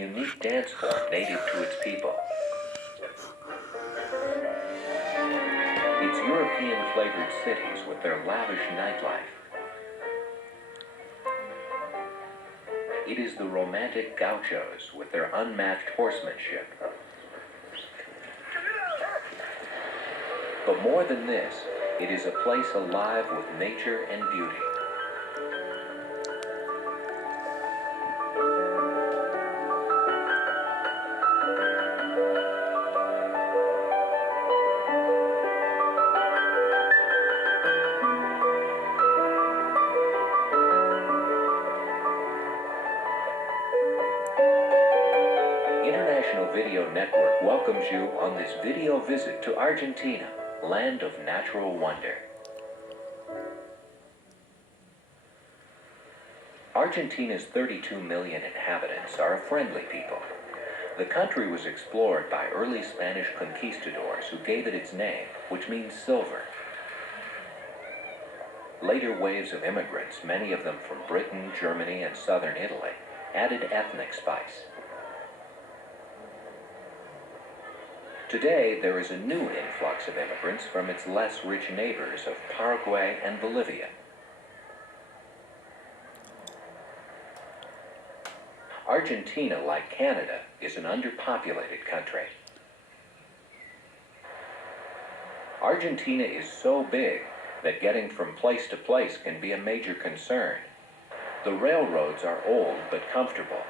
unique dance form native to its people. Its European-flavored cities with their lavish nightlife. It is the romantic gauchos with their unmatched horsemanship. But more than this, it is a place alive with nature and beauty. International Video Network welcomes you on this video visit to Argentina, land of natural wonder. Argentina's 32 million inhabitants are a friendly people. The country was explored by early Spanish conquistadors who gave it its name, which means silver. Later waves of immigrants, many of them from Britain, Germany, and southern Italy, added ethnic spice. Today, there is a new influx of immigrants from its less rich neighbors of Paraguay and Bolivia. Argentina, like Canada, is an underpopulated country. Argentina is so big that getting from place to place can be a major concern. The railroads are old but comfortable.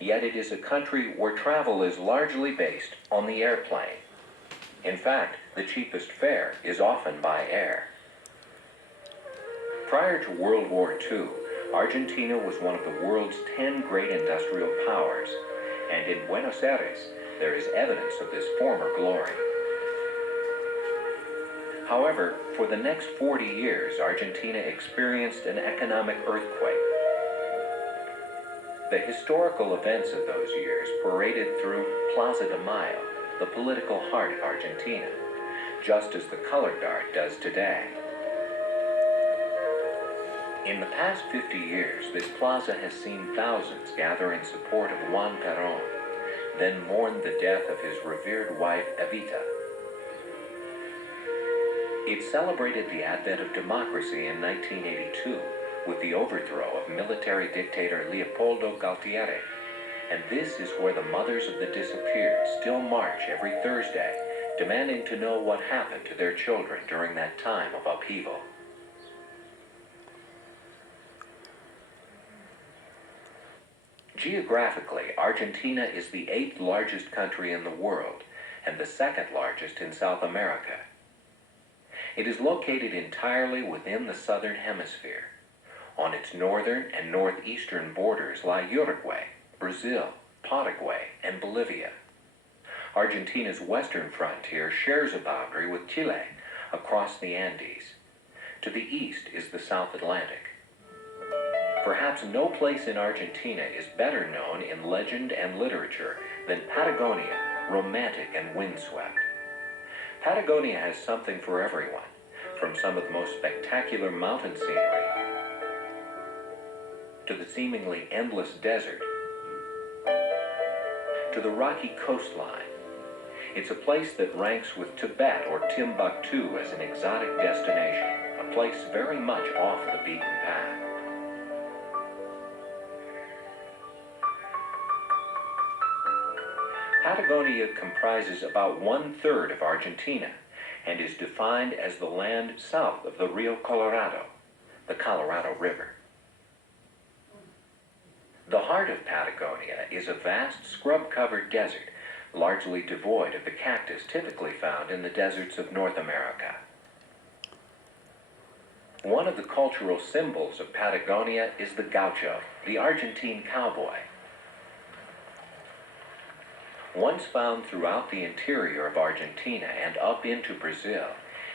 Yet it is a country where travel is largely based on the airplane. In fact, the cheapest fare is often by air. Prior to World War II, Argentina was one of the world's 10 great industrial powers, and in Buenos Aires, there is evidence of this former glory. However, for the next 40 years, Argentina experienced an economic earthquake. The historical events of those years paraded through Plaza de Mayo, the political heart of Argentina, just as the color guard does today. In the past 50 years, this plaza has seen thousands gather in support of Juan Perón, then mourn the death of his revered wife, Evita. It celebrated the advent of democracy in 1982 with the overthrow of military dictator Leopoldo Galtieri, and this is where the mothers of the disappeared still march every Thursday, demanding to know what happened to their children during that time of upheaval. Geographically, Argentina is the 8th largest country in the world and the 2nd largest in South America. It is located entirely within the southern hemisphere. On its northern and northeastern borders lie Uruguay, Brazil, Paraguay, and Bolivia. Argentina's western frontier shares a boundary with Chile across the Andes. To the east is the South Atlantic. Perhaps no place in Argentina is better known in legend and literature than Patagonia, romantic and windswept. Patagonia has something for everyone, from some of the most spectacular mountain scenery to the seemingly endless desert, to the rocky coastline. It's a place that ranks with Tibet or Timbuktu as an exotic destination, a place very much off the beaten path. Patagonia comprises about 1/3 of Argentina and is defined as the land south of the Rio Colorado, the Colorado River. The heart of Patagonia is a vast scrub-covered desert, largely devoid of the cactus typically found in the deserts of North America. One of the cultural symbols of Patagonia is the gaucho, the Argentine cowboy. Once found throughout the interior of Argentina and up into Brazil,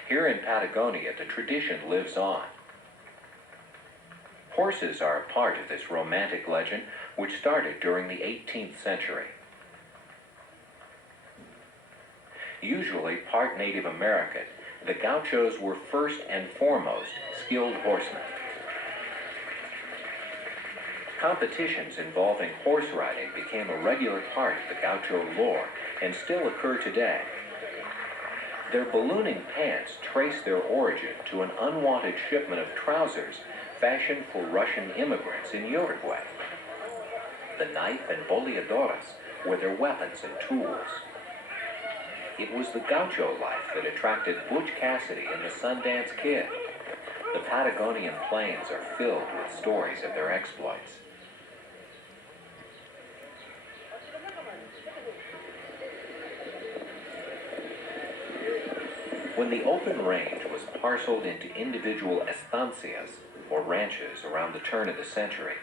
here in Patagonia the tradition lives on. Horses are a part of this romantic legend, which started during the 18th century. Usually part Native American, the gauchos were first and foremost skilled horsemen. Competitions involving horse riding became a regular part of the gaucho lore and still occur today. Their ballooning pants trace their origin to an unwanted shipment of trousers fashioned for Russian immigrants in Uruguay. The knife and boleadoras were their weapons and tools. It was the gaucho life that attracted Butch Cassidy and the Sundance Kid. The Patagonian plains are filled with stories of their exploits. When the open range was parceled into individual estancias, or ranches, around the turn of the century,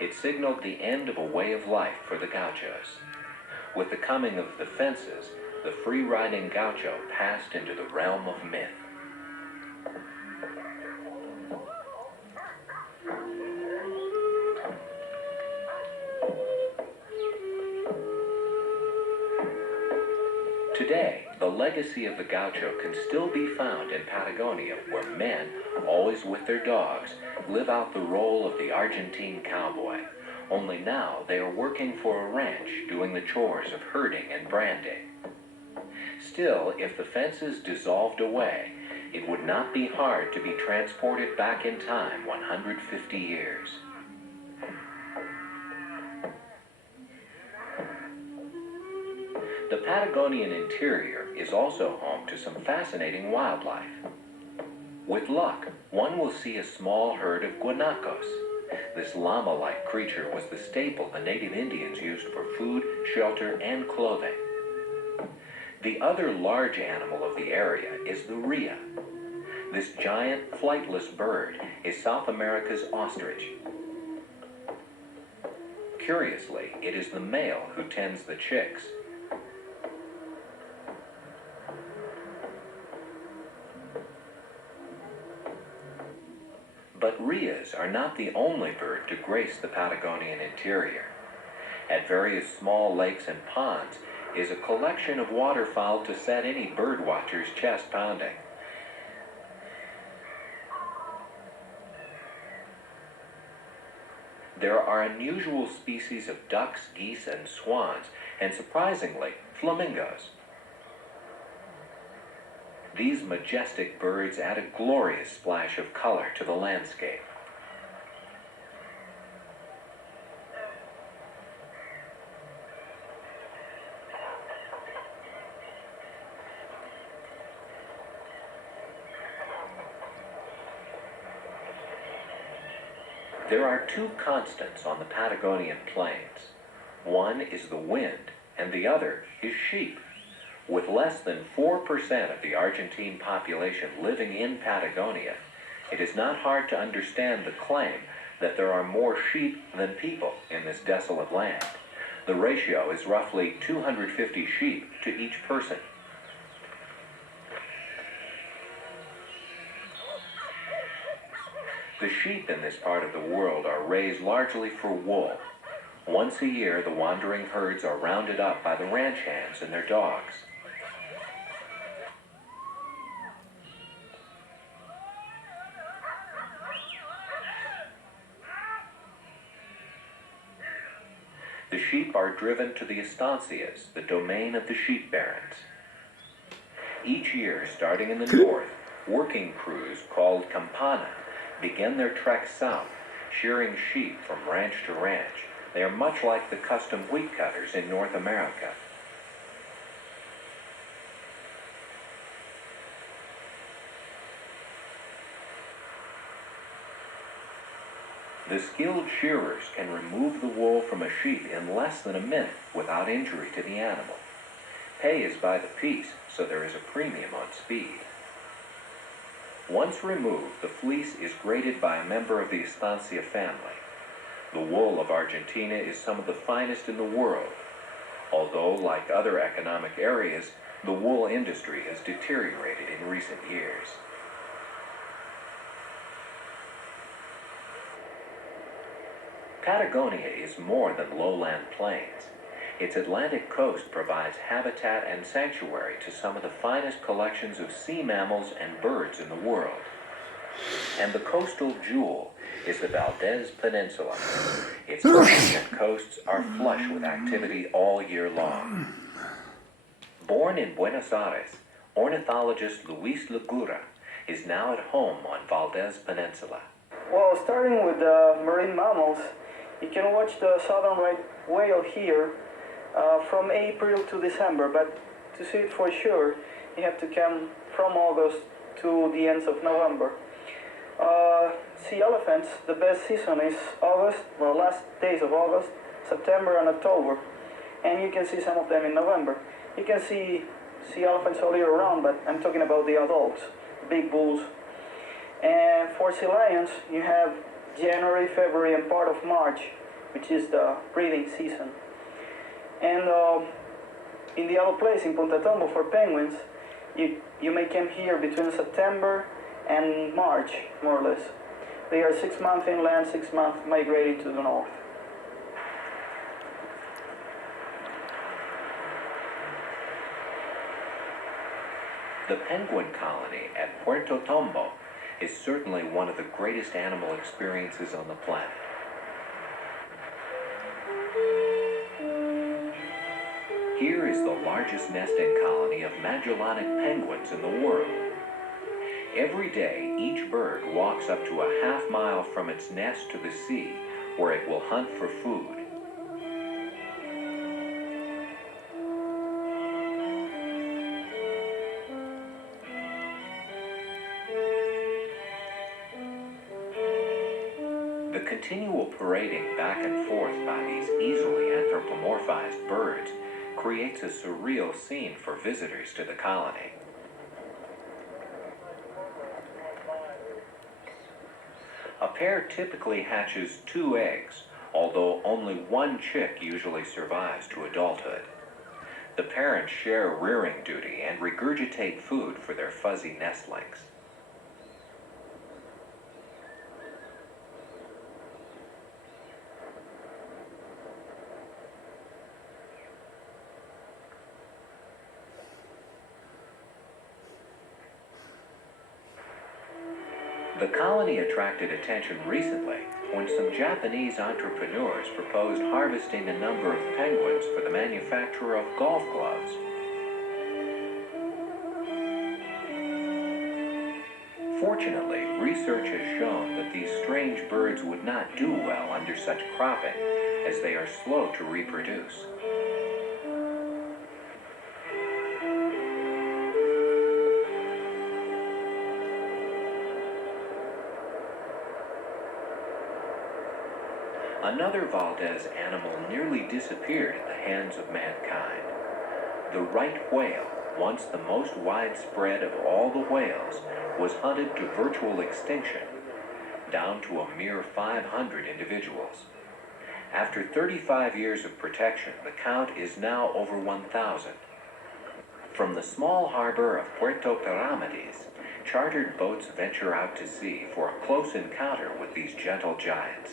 it signaled the end of a way of life for the gauchos. With the coming of the fences, the free-riding gaucho passed into the realm of myth. Today, the legacy of the gaucho can still be found in Patagonia, where men, always with their dogs, live out the role of the Argentine cowboy. Only now they are working for a ranch, doing the chores of herding and branding. Still, if the fences dissolved away, it would not be hard to be transported back in time 150 years. The Patagonian interior is also home to some fascinating wildlife. With luck, one will see a small herd of guanacos. This llama-like creature was the staple the native Indians used for food, shelter, and clothing. The other large animal of the area is the rhea. This giant, flightless bird is South America's ostrich. Curiously, it is the male who tends the chicks. But rheas are not the only bird to grace the Patagonian interior. At various small lakes and ponds is a collection of waterfowl to set any bird watcher's chest pounding. There are unusual species of ducks, geese, and swans, and surprisingly, flamingos. These majestic birds add a glorious splash of color to the landscape. There are two constants on the Patagonian plains. One is the wind, and the other is sheep. With less than 4% of the Argentine population living in Patagonia, it is not hard to understand the claim that there are more sheep than people in this desolate land. The ratio is roughly 250 sheep to each person. The sheep in this part of the world are raised largely for wool. Once a year, the wandering herds are rounded up by the ranch hands and their dogs. The sheep are driven to the estancias, the domain of the sheep barons. Each year, starting in the north, working crews called campana begin their trek south, shearing sheep from ranch to ranch. They are much like the custom wheat cutters in North America. The skilled shearers can remove the wool from a sheep in less than a minute without injury to the animal. Pay is by the piece, so there is a premium on speed. Once removed, the fleece is graded by a member of the estancia family. The wool of Argentina is some of the finest in the world, although, like other economic areas, the wool industry has deteriorated in recent years. Patagonia is more than lowland plains. Its Atlantic coast provides habitat and sanctuary to some of the finest collections of sea mammals and birds in the world. And the coastal jewel is the Valdez Peninsula. Its beaches and coasts are flush with activity all year long. Born in Buenos Aires, ornithologist Luis Legura is now at home on Valdez Peninsula. Well, starting with the marine mammals, you can watch the southern right whale here from April to December, but to see it for sure, you have to come from August to the ends of November. Sea elephants, the best season is August, well, last days of August, September and October, and you can see some of them in November. You can see sea elephants all year round, but I'm talking about the adults, big bulls. And for sea lions, you have January, February, and part of March, which is the breeding season. And in the other place, in Punta Tombo, for penguins, you may come here between September and March, more or less. They are 6 months inland, 6 months migrating to the north. The penguin colony at Puerto Tombo is certainly one of the greatest animal experiences on the planet. Here is the largest nesting colony of Magellanic penguins in the world. Every day, each bird walks up to a half-mile from its nest to the sea, where it will hunt for food. The continual parading back and forth by these easily anthropomorphized birds creates a surreal scene for visitors to the colony. A pair typically hatches 2 eggs, although only 1 chick usually survives to adulthood. The parents share rearing duty and regurgitate food for their fuzzy nestlings. The colony attracted attention recently when some Japanese entrepreneurs proposed harvesting a number of penguins for the manufacture of golf gloves. Fortunately, research has shown that these strange birds would not do well under such cropping, as they are slow to reproduce. Another Valdez animal nearly disappeared in the hands of mankind. The right whale, once the most widespread of all the whales, was hunted to virtual extinction, down to a mere 500 individuals. After 35 years of protection, the count is now over 1,000. From the small harbor of Puerto Pyramides, chartered boats venture out to sea for a close encounter with these gentle giants.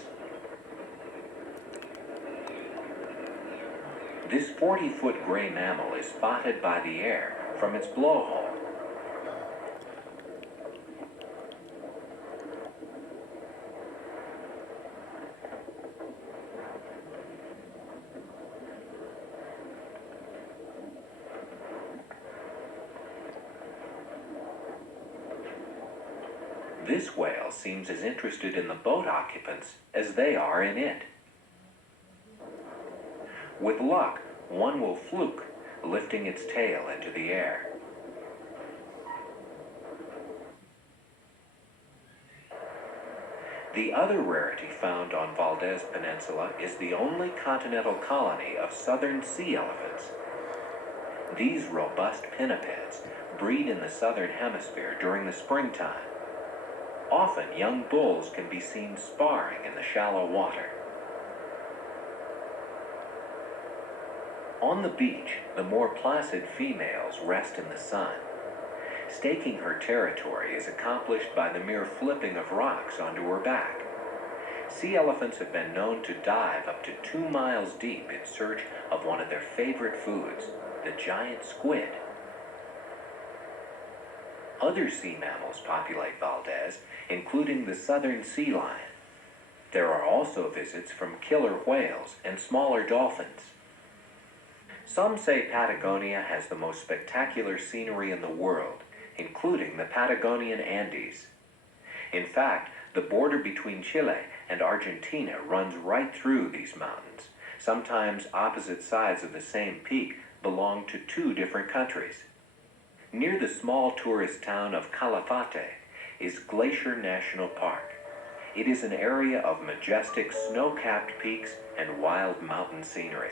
This 40-foot gray mammal is spotted by the air from its blowhole. This whale seems as interested in the boat occupants as they are in it. With luck, one will fluke, lifting its tail into the air. The other rarity found on Valdez Peninsula is the only continental colony of southern sea elephants. These robust pinnipeds breed in the southern hemisphere during the springtime. Often, young bulls can be seen sparring in the shallow water. On the beach, the more placid females rest in the sun. Staking her territory is accomplished by the mere flipping of rocks onto her back. Sea elephants have been known to dive up to 2 miles deep in search of one of their favorite foods, the giant squid. Other sea mammals populate Valdez, including the southern sea lion. There are also visits from killer whales and smaller dolphins. Some say Patagonia has the most spectacular scenery in the world, including the Patagonian Andes. In fact, the border between Chile and Argentina runs right through these mountains. Sometimes opposite sides of the same peak belong to two different countries. Near the small tourist town of Calafate is Glacier National Park. It is an area of majestic snow-capped peaks and wild mountain scenery.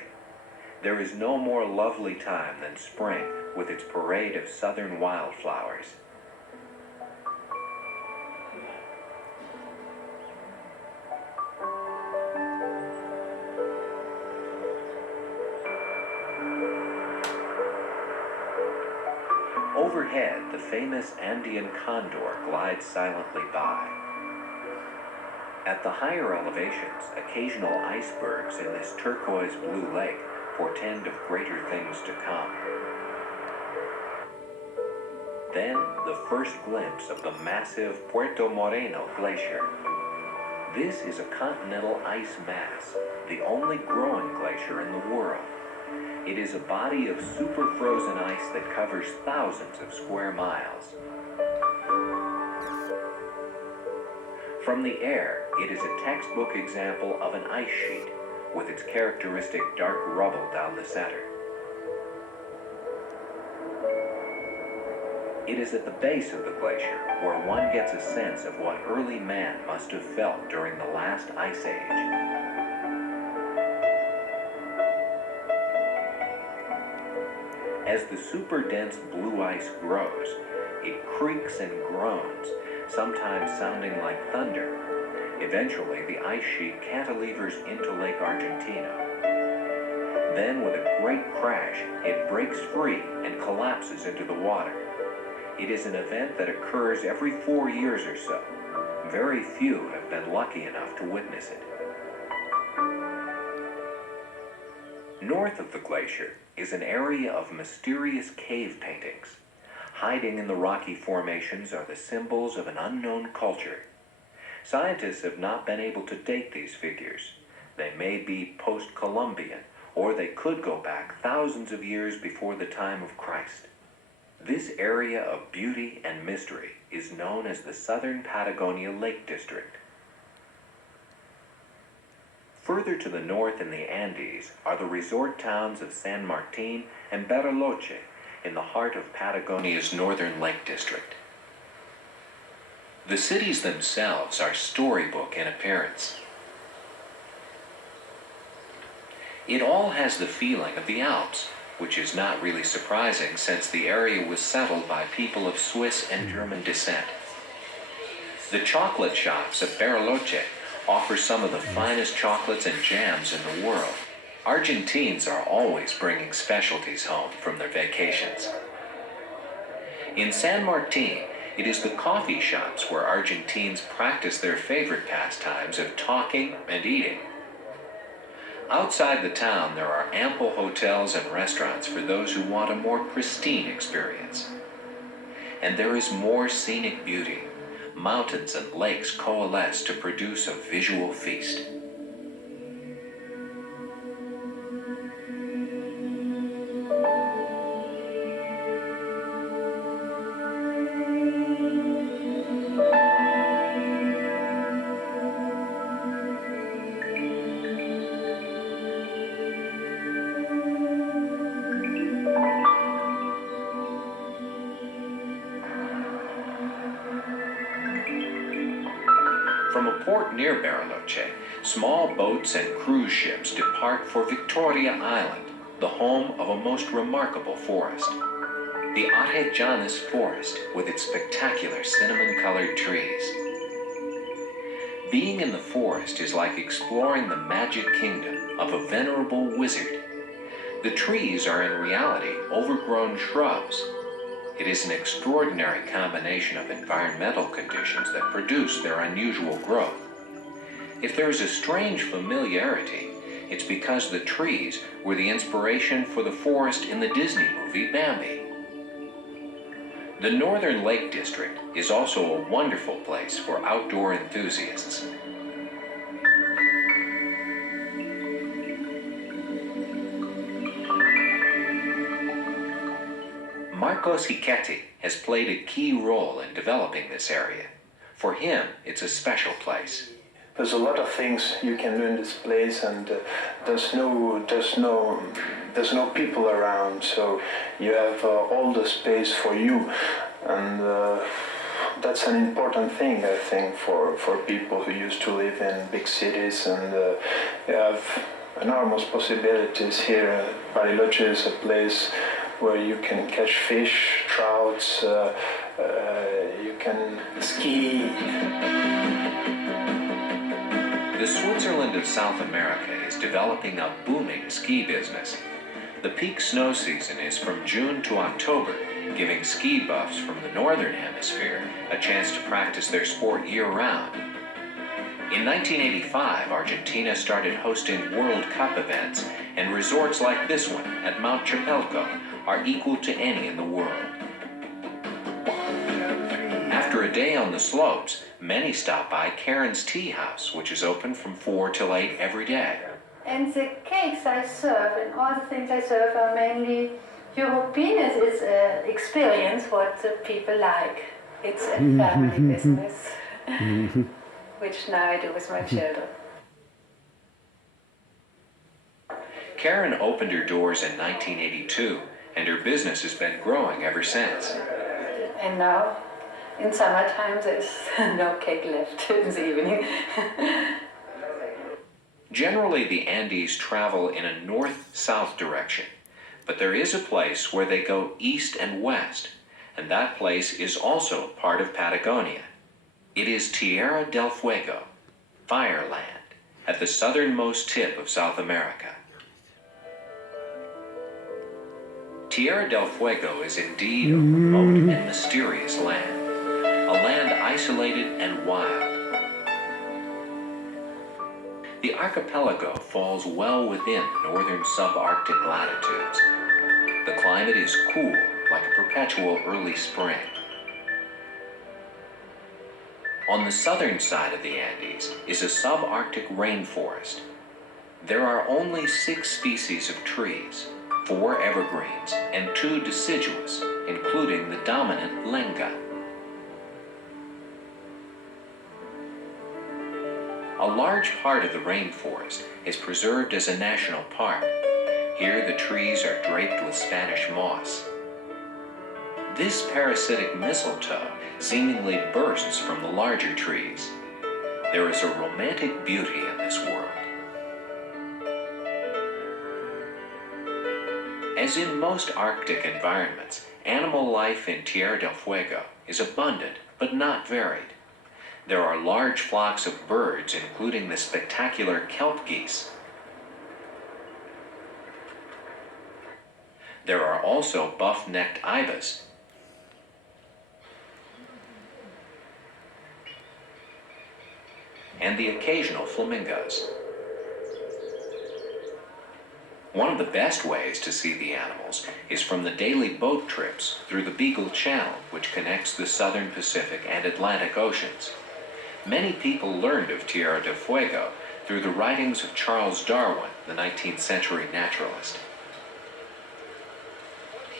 There is no more lovely time than spring with its parade of southern wildflowers. Overhead, the famous Andean condor glides silently by. At the higher elevations, occasional icebergs in this turquoise blue lake portend of greater things to come. Then, the first glimpse of the massive Puerto Moreno Glacier. This is a continental ice mass, the only growing glacier in the world. It is a body of super frozen ice that covers thousands of square miles. From the air, it is a textbook example of an ice sheet, with its characteristic dark rubble down the center. It is at the base of the glacier where one gets a sense of what early man must have felt during the last ice age. As the super dense blue ice grows, it creaks and groans, sometimes sounding like thunder. Eventually, the ice sheet cantilevers into Lake Argentina. Then, with a great crash, it breaks free and collapses into the water. It is an event that occurs every 4 years or so. Very few have been lucky enough to witness it. North of the glacier is an area of mysterious cave paintings. Hiding in the rocky formations are the symbols of an unknown culture. Scientists have not been able to date these figures. They may be post-Columbian, or they could go back thousands of years before the time of Christ. This area of beauty and mystery is known as the Southern Patagonia Lake District. Further to the north in the Andes are the resort towns of San Martin and Bariloche in the heart of Patagonia's northern lake district. The cities themselves are storybook in appearance. It all has the feeling of the Alps, which is not really surprising since the area was settled by people of Swiss and German descent. The chocolate shops of Bariloche offer some of the finest chocolates and jams in the world. Argentines are always bringing specialties home from their vacations. In San Martin, it is the coffee shops where Argentines practice their favorite pastimes of talking and eating. Outside the town, there are ample hotels and restaurants for those who want a more pristine experience. And there is more scenic beauty. Mountains and lakes coalesce to produce a visual feast. From a port near Bariloche, small boats and cruise ships depart for Victoria Island, the home of a most remarkable forest. The Argentinus forest with its spectacular cinnamon-colored trees. Being in the forest is like exploring the magic kingdom of a venerable wizard. The trees are in reality overgrown shrubs. It is an extraordinary combination of environmental conditions that produce their unusual growth. If there is a strange familiarity, it's because the trees were the inspiration for the forest in the Disney movie Bambi. The Northern Lake District is also a wonderful place for outdoor enthusiasts. Marcos Hiquete has played a key role in developing this area. For him, it's a special place. There's a lot of things you can do in this place, and there's no people around, so you have all the space for you, and that's an important thing, I think, for people who used to live in big cities, and you have enormous possibilities here. Bariloche is a place where you can catch fish, trouts, you can ski. The Switzerland of South America is developing a booming ski business. The peak snow season is from June to October, giving ski buffs from the Northern Hemisphere a chance to practice their sport year-round. In 1985, Argentina started hosting World Cup events, and resorts like this one at Mount Chapelco are equal to any in the world. After a day on the slopes, many stop by Karen's Tea House, which is open from 4 till 8 every day. And the cakes I serve and all the things I serve are mainly European. It's experience what the people like. It's a family business, which now I do with my children. Karen opened her doors in 1982, and her business has been growing ever since. And now, in summertime, there's no cake left in the evening. Generally, the Andes travel in a north-south direction, but there is a place where they go east and west, and that place is also part of Patagonia. It is Tierra del Fuego, Fireland, at the southernmost tip of South America. Tierra del Fuego is indeed a remote and mysterious land, a land isolated and wild. The archipelago falls well within the northern subarctic latitudes. The climate is cool, like a perpetual early spring. On the southern side of the Andes is a subarctic rainforest. There are only 6 species of trees, 4 evergreens, and 2 deciduous, including the dominant lenga. A large part of the rainforest is preserved as a national park. Here the trees are draped with Spanish moss. This parasitic mistletoe seemingly bursts from the larger trees. There is a romantic beauty in this world. As in most Arctic environments, animal life in Tierra del Fuego is abundant but not varied. There are large flocks of birds, including the spectacular kelp geese. There are also buff-necked ibis, and the occasional flamingos. One of the best ways to see the animals is from the daily boat trips through the Beagle Channel, which connects the southern Pacific and Atlantic Oceans. Many people learned of Tierra del Fuego through the writings of Charles Darwin, the 19th century naturalist.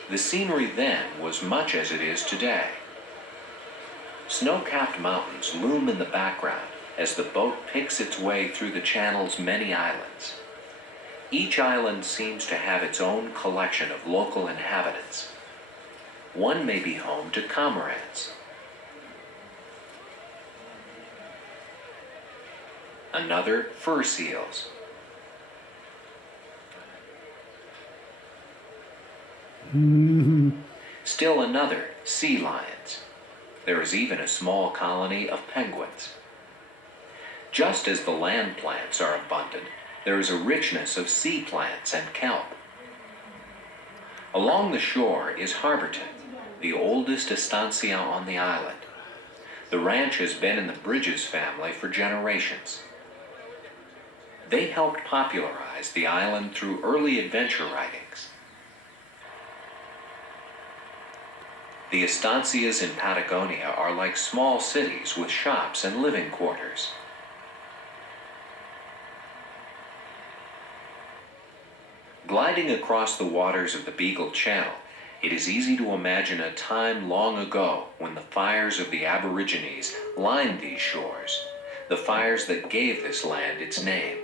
The scenery then was much as it is today. Snow-capped mountains loom in the background as the boat picks its way through the channel's many islands. Each island seems to have its own collection of local inhabitants. One may be home to cormorants, another fur seals, still another sea lions. There is even a small colony of penguins. Just as the land plants are abundant, there is a richness of sea plants and kelp. Along the shore is Harborton, the oldest estancia on the island. The ranch has been in the Bridges family for generations. They helped popularize the island through early adventure writings. The estancias in Patagonia are like small cities with shops and living quarters. Gliding across the waters of the Beagle Channel, it is easy to imagine a time long ago when the fires of the Aborigines lined these shores, the fires that gave this land its name.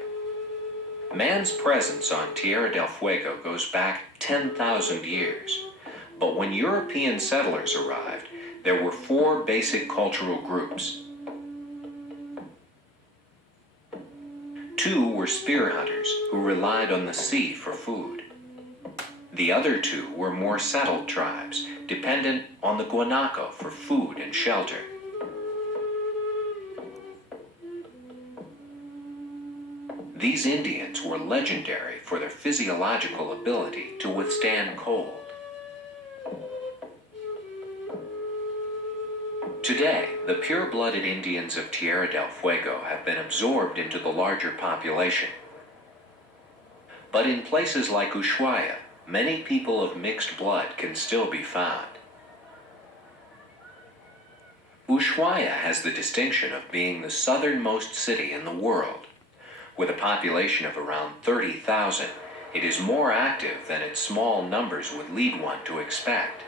Man's presence on Tierra del Fuego goes back 10,000 years. But when European settlers arrived, there were four basic cultural groups. Two were spear hunters who relied on the sea for food. The other two were more settled tribes, dependent on the guanaco for food and shelter. These Indians were legendary for their physiological ability to withstand cold. Today, the pure-blooded Indians of Tierra del Fuego have been absorbed into the larger population. But in places like Ushuaia, many people of mixed blood can still be found. Ushuaia has the distinction of being the southernmost city in the world. With a population of around 30,000, it is more active than its small numbers would lead one to expect.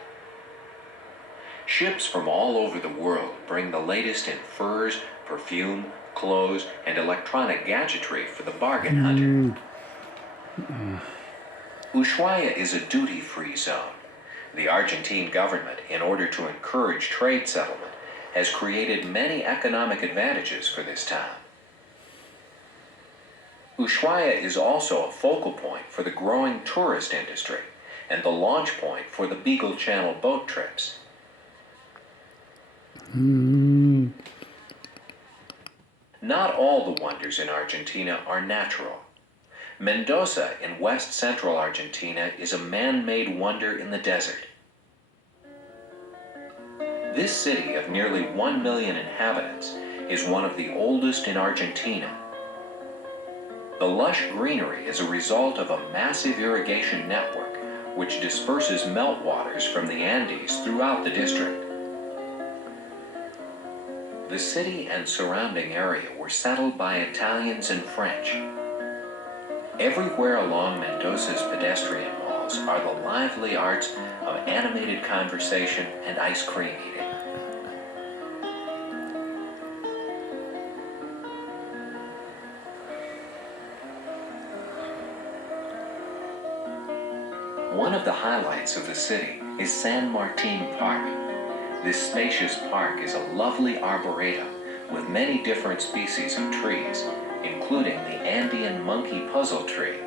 Ships from all over the world bring the latest in furs, perfume, clothes, and electronic gadgetry for the bargain hunter. Ushuaia is a duty-free zone. The Argentine government, in order to encourage trade settlement, has created many economic advantages for this town. Ushuaia is also a focal point for the growing tourist industry and the launch point for the Beagle Channel boat trips. Not all the wonders in Argentina are natural. Mendoza in west central Argentina is a man-made wonder in the desert. This city of nearly 1 million inhabitants is one of the oldest in Argentina. The lush greenery is a result of a massive irrigation network which disperses meltwaters from the Andes throughout the district. The city and surrounding area were settled by Italians and French. Everywhere along Mendoza's pedestrian malls are the lively arts of animated conversation and ice cream eating. One of the highlights of the city is San Martin Park. This spacious park is a lovely arboretum with many different species of trees, including the Andean monkey puzzle tree.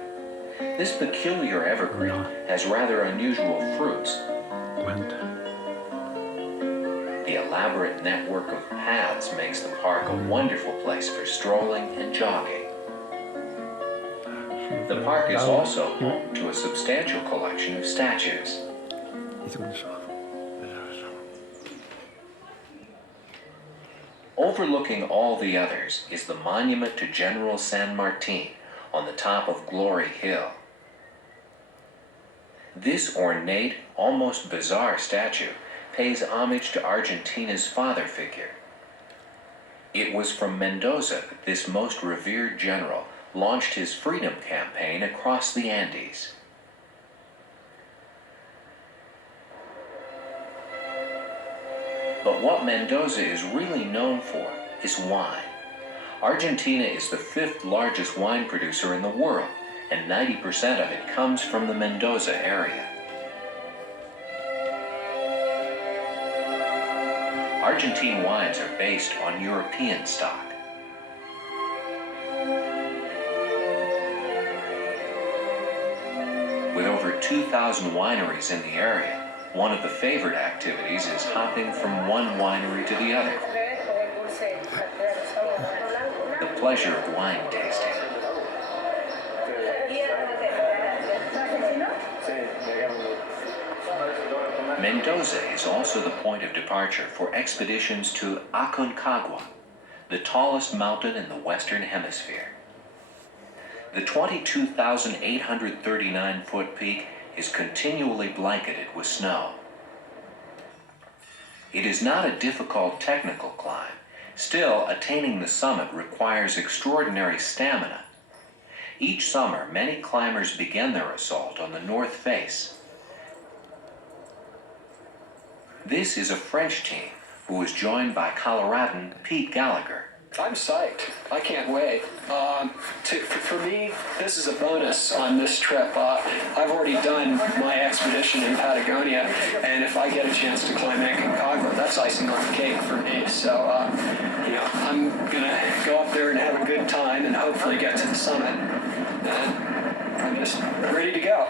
This peculiar evergreen has rather unusual fruits. The elaborate network of paths makes the park a wonderful place for strolling and jogging. The park is also home to a substantial collection of statues. Overlooking all the others is the monument to General San Martin on the top of Glory Hill. This ornate, almost bizarre statue pays homage to Argentina's father figure. It was from Mendoza that this most revered general launched his freedom campaign across the Andes. But what Mendoza is really known for is wine. Argentina is the 5th largest wine producer in the world, and 90% of it comes from the Mendoza area. Argentine wines are based on European stock. With over 2,000 wineries in the area, one of the favorite activities is hopping from one winery to the other. The pleasure of wine tasting. Mendoza is also the point of departure for expeditions to Aconcagua, the tallest mountain in the Western Hemisphere. The 22,839-foot peak is continually blanketed with snow. It is not a difficult technical climb. Still, attaining the summit requires extraordinary stamina. Each summer, many climbers begin their assault on the north face. This is a French team who is joined by Coloradan Pete Gallagher. I'm psyched. I can't wait. For me, this is a bonus on this trip. I've already done my expedition in Patagonia, and if I get a chance to climb Aconcagua, that's icing on the cake for me. So, I'm gonna go up there and have a good time and hopefully get to the summit. And I'm just ready to go.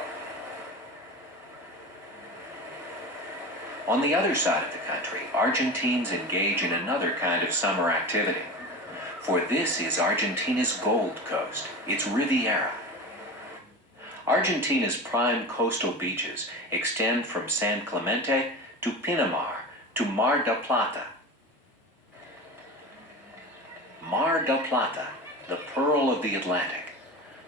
On the other side of the country, Argentines engage in another kind of summer activity. For this is Argentina's Gold Coast, its Riviera. Argentina's prime coastal beaches extend from San Clemente to Pinamar to Mar del Plata. Mar del Plata, the pearl of the Atlantic.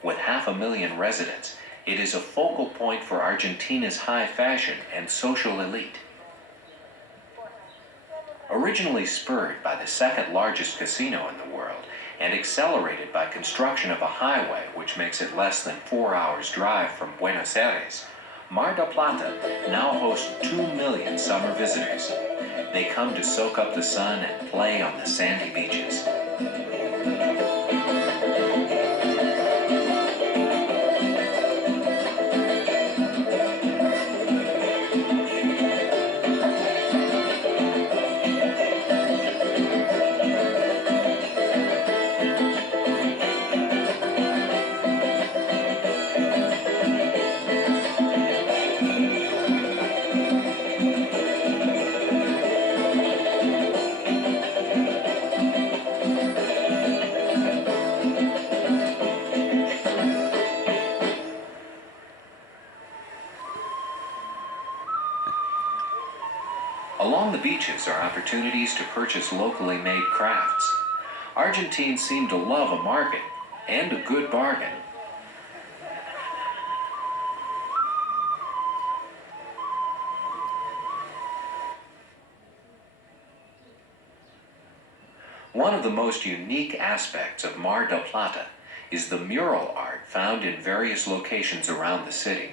With 500,000 residents, it is a focal point for Argentina's high fashion and social elite. Originally spurred by the second largest casino in the world and accelerated by construction of a highway which makes it less than 4 hours' drive from Buenos Aires, Mar del Plata now hosts 2 million summer visitors. They come to soak up the sun and play on the sandy beaches. Along the beaches are opportunities to purchase locally made crafts. Argentines seem to love a market and a good bargain. One of the most unique aspects of Mar del Plata is the mural art found in various locations around the city.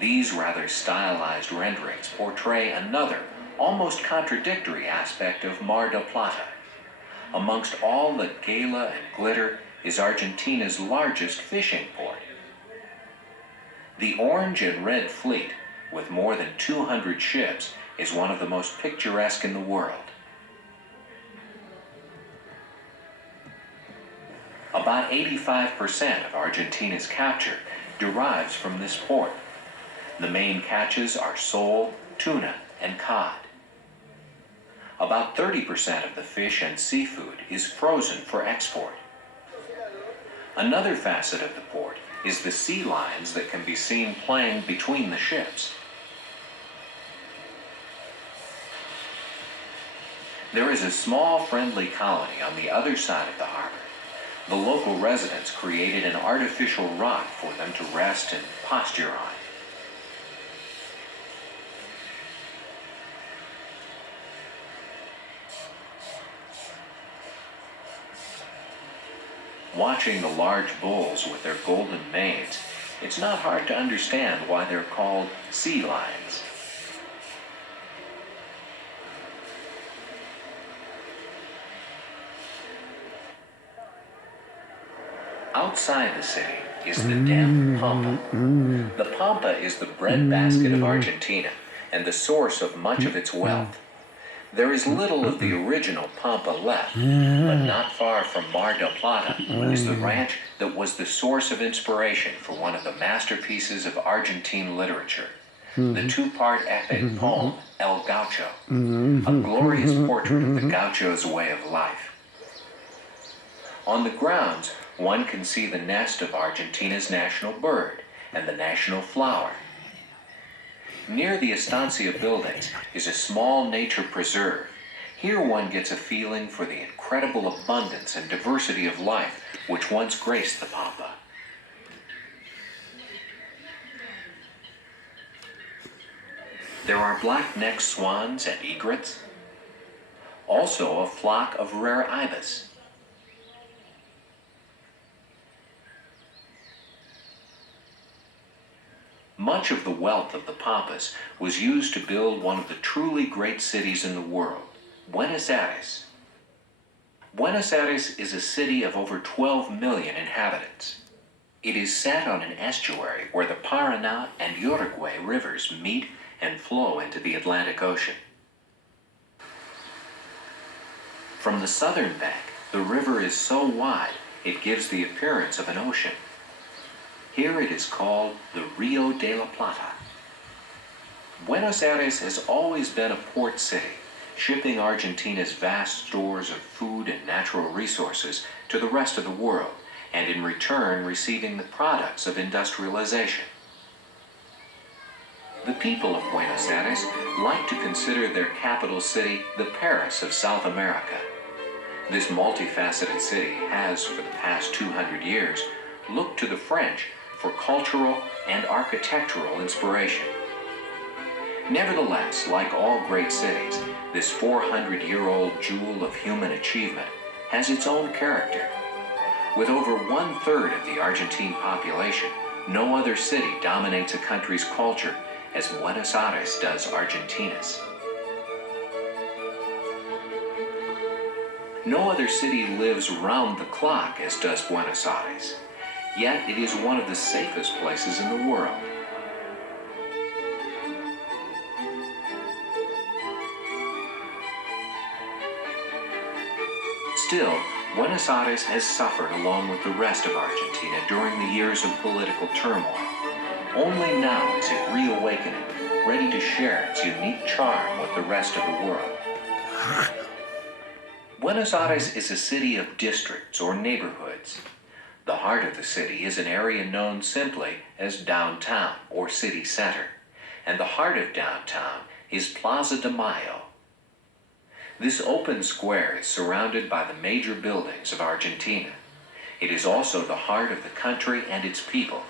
These rather stylized renderings portray another, almost contradictory aspect of Mar del Plata. Amongst all the gala and glitter is Argentina's largest fishing port. The orange and red fleet, with more than 200 ships, is one of the most picturesque in the world. About 85% of Argentina's capture derives from this port. The main catches are sole, tuna, and cod. About 30% of the fish and seafood is frozen for export. Another facet of the port is the sea lions that can be seen playing between the ships. There is a small friendly colony on the other side of the harbor. The local residents created an artificial rock for them to rest and posture on. Watching the large bulls with their golden manes, it's not hard to understand why they're called sea lions. Outside the city is the damp Pampa. The Pampa is the breadbasket of Argentina and the source of much of its wealth. There is little of the original Pampa left, but not far from Mar del Plata is the ranch that was the source of inspiration for one of the masterpieces of Argentine literature, the two-part epic poem El Gaucho, a glorious portrait of the gaucho's way of life. On the grounds, one can see the nest of Argentina's national bird and the national flower. Near the estancia buildings is a small nature preserve. Here one gets a feeling for the incredible abundance and diversity of life which once graced the Pampa. There are black-necked swans and egrets, also a flock of rare ibis. Much of the wealth of the Pampas was used to build one of the truly great cities in the world, Buenos Aires. Buenos Aires is a city of over 12 million inhabitants. It is set on an estuary where the Paraná and Uruguay rivers meet and flow into the Atlantic Ocean. From the southern bank, the river is so wide it gives the appearance of an ocean. Here it is called the Rio de la Plata. Buenos Aires has always been a port city, shipping Argentina's vast stores of food and natural resources to the rest of the world, and in return receiving the products of industrialization. The people of Buenos Aires like to consider their capital city the Paris of South America. This multifaceted city has, for the past 200 years, looked to the French for cultural and architectural inspiration. Nevertheless, like all great cities, this 400-year-old jewel of human achievement has its own character. With over 1/3 of the Argentine population, no other city dominates a country's culture as Buenos Aires does Argentina's. No other city lives round the clock as does Buenos Aires, yet it is one of the safest places in the world. Still, Buenos Aires has suffered along with the rest of Argentina during the years of political turmoil. Only now is it reawakening, ready to share its unique charm with the rest of the world. Buenos Aires is a city of districts or neighborhoods. The heart of the city is an area known simply as downtown or city center, and the heart of downtown is Plaza de Mayo. This open square is surrounded by the major buildings of Argentina. It is also the heart of the country and its people.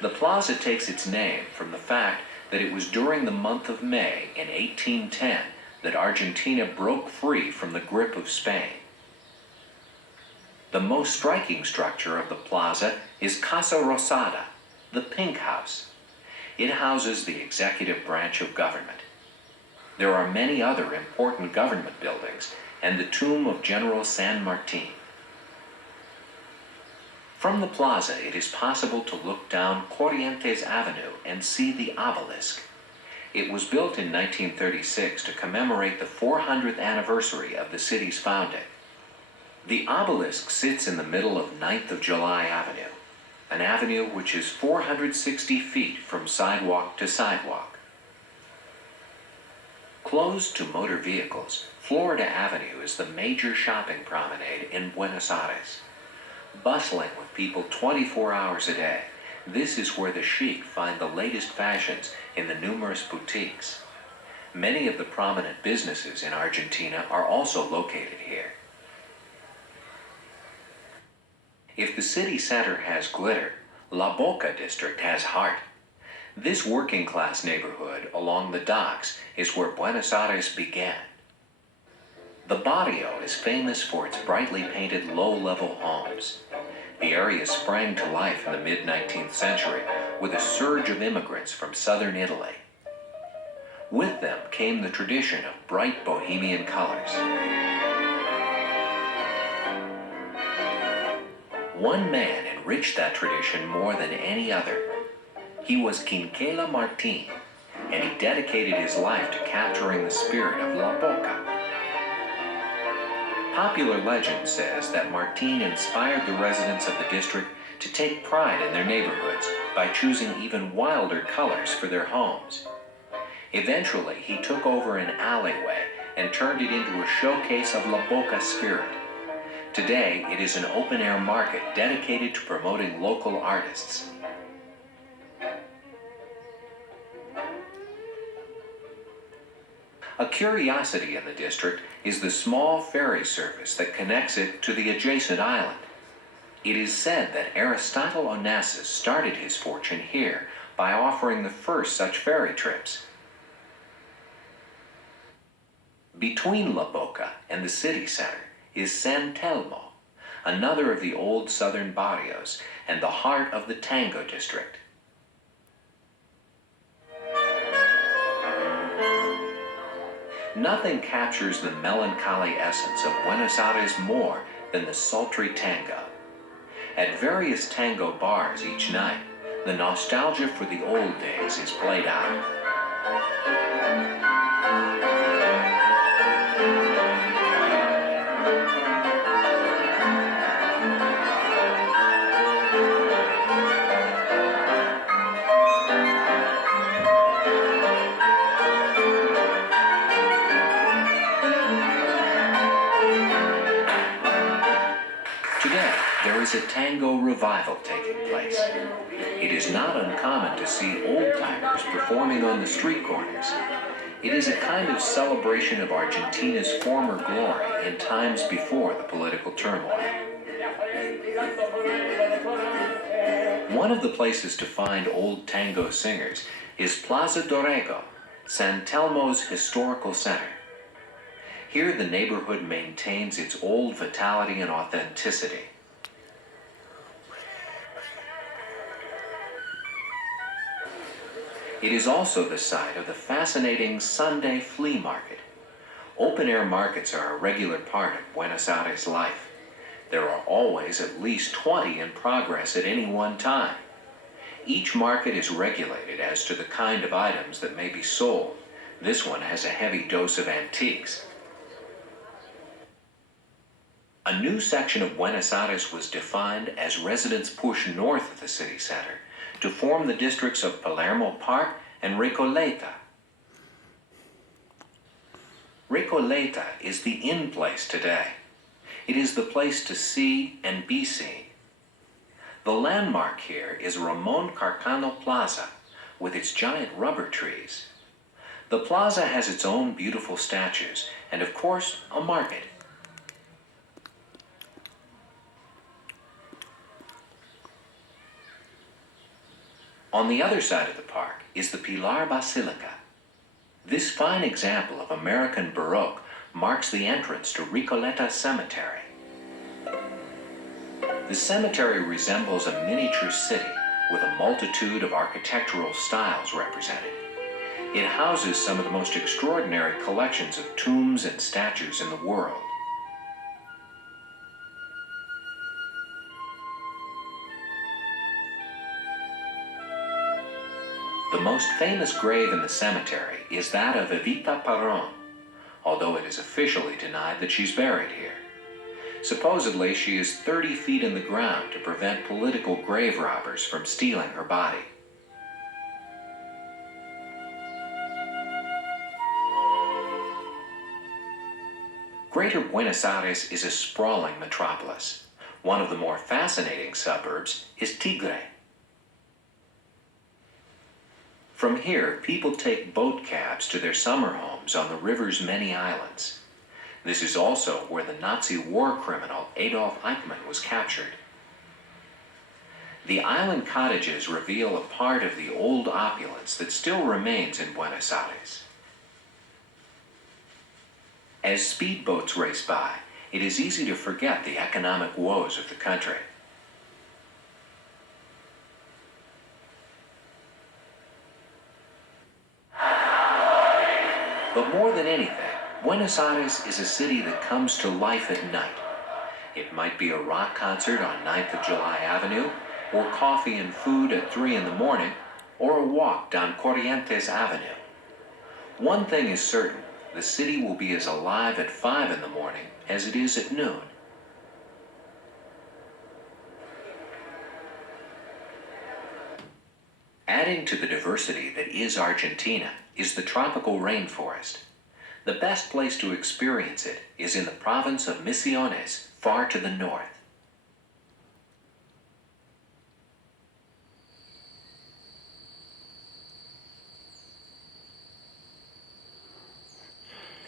The plaza takes its name from the fact that it was during the month of May in 1810 that Argentina broke free from the grip of Spain. The most striking structure of the plaza is Casa Rosada, the Pink House. It houses the executive branch of government. There are many other important government buildings and the tomb of General San Martin. From the plaza, it is possible to look down Corrientes Avenue and see the obelisk. It was built in 1936 to commemorate the 400th anniversary of the city's founding. The obelisk sits in the middle of 9th of July Avenue, an avenue which is 460 feet from sidewalk to sidewalk. Closed to motor vehicles, Florida Avenue is the major shopping promenade in Buenos Aires. Bustling with people 24 hours a day, this is where the chic find the latest fashions in the numerous boutiques. Many of the prominent businesses in Argentina are also located here. If the city center has glitter, La Boca district has heart. This working-class neighborhood along the docks is where Buenos Aires began. The barrio is famous for its brightly painted low-level homes. The area sprang to life in the mid-19th century with a surge of immigrants from southern Italy. With them came the tradition of bright bohemian colors. One man enriched that tradition more than any other. He was Quinquela Martin, and he dedicated his life to capturing the spirit of La Boca. Popular legend says that Martin inspired the residents of the district to take pride in their neighborhoods by choosing even wilder colors for their homes. Eventually, he took over an alleyway and turned it into a showcase of La Boca spirit. Today, it is an open-air market dedicated to promoting local artists. A curiosity in the district is the small ferry service that connects it to the adjacent island. It is said that Aristotle Onassis started his fortune here by offering the first such ferry trips. Between La Boca and the city center is San Telmo, another of the old southern barrios and the heart of the Tango district. Nothing captures the melancholy essence of Buenos Aires more than the sultry tango. At various tango bars each night, the nostalgia for the old days is played out. Today, there is a tango revival taking place. It is not uncommon to see old-timers performing on the street corners. It is a kind of celebration of Argentina's former glory in times before the political turmoil. One of the places to find old tango singers is Plaza Dorrego, San Telmo's historical center. Here, the neighborhood maintains its old vitality and authenticity. It is also the site of the fascinating Sunday flea market. Open-air markets are a regular part of Buenos Aires life. There are always at least 20 in progress at any one time. Each market is regulated as to the kind of items that may be sold. This one has a heavy dose of antiques. A new section of Buenos Aires was defined as residents push north of the city center to form the districts of Palermo Park and Recoleta. Recoleta is the in place today. It is the place to see and be seen. The landmark here is Ramon Carcano Plaza with its giant rubber trees. The plaza has its own beautiful statues and, of course, a market. On the other side of the park is the Pilar Basilica. This fine example of American Baroque marks the entrance to Recoleta Cemetery. The cemetery resembles a miniature city with a multitude of architectural styles represented. It houses some of the most extraordinary collections of tombs and statues in the world. The most famous grave in the cemetery is that of Evita Perón, although it is officially denied that she's buried here. Supposedly, she is 30 feet in the ground to prevent political grave robbers from stealing her body. Greater Buenos Aires is a sprawling metropolis. One of the more fascinating suburbs is Tigre. From here, people take boat cabs to their summer homes on the river's many islands. This is also where the Nazi war criminal Adolf Eichmann was captured. The island cottages reveal a part of the old opulence that still remains in Buenos Aires. As speedboats race by, it is easy to forget the economic woes of the country. But more than anything, Buenos Aires is a city that comes to life at night. It might be a rock concert on 9th of July Avenue, or coffee and food at 3 in the morning, or a walk down Corrientes Avenue. One thing is certain, the city will be as alive at 5 in the morning as it is at noon. Adding to the diversity that is Argentina is the tropical rainforest. The best place to experience it is in the province of Misiones, far to the north.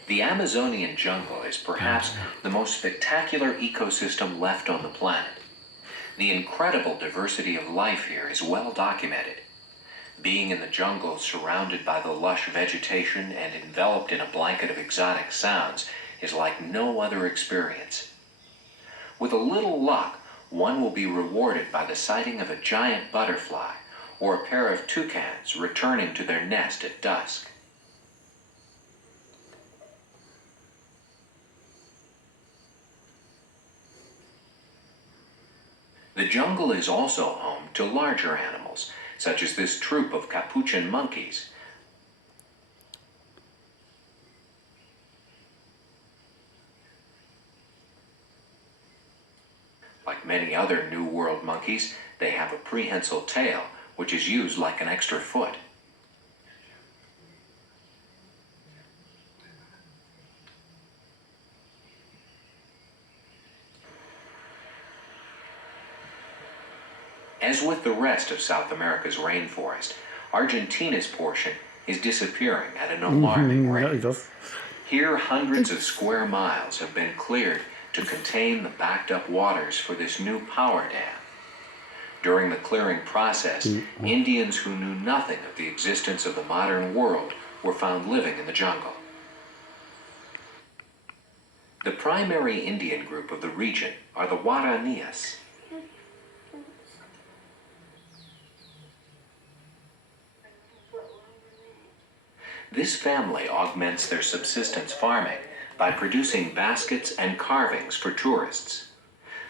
The Amazonian jungle is perhaps the most spectacular ecosystem left on the planet. The incredible diversity of life here is well documented. Being in the jungle, surrounded by the lush vegetation and enveloped in a blanket of exotic sounds, is like no other experience. With a little luck, one will be rewarded by the sighting of a giant butterfly or a pair of toucans returning to their nest at dusk. The jungle is also home to larger animals, such as this troop of capuchin monkeys. Like many other New World monkeys, they have a prehensile tail, which is used like an extra foot. As with the rest of South America's rainforest, Argentina's portion is disappearing at an alarming rate. Here, hundreds of square miles have been cleared to contain the backed-up waters for this new power dam. During the clearing process, Indians who knew nothing of the existence of the modern world were found living in the jungle. The primary Indian group of the region are the Guaranias. This family augments their subsistence farming by producing baskets and carvings for tourists.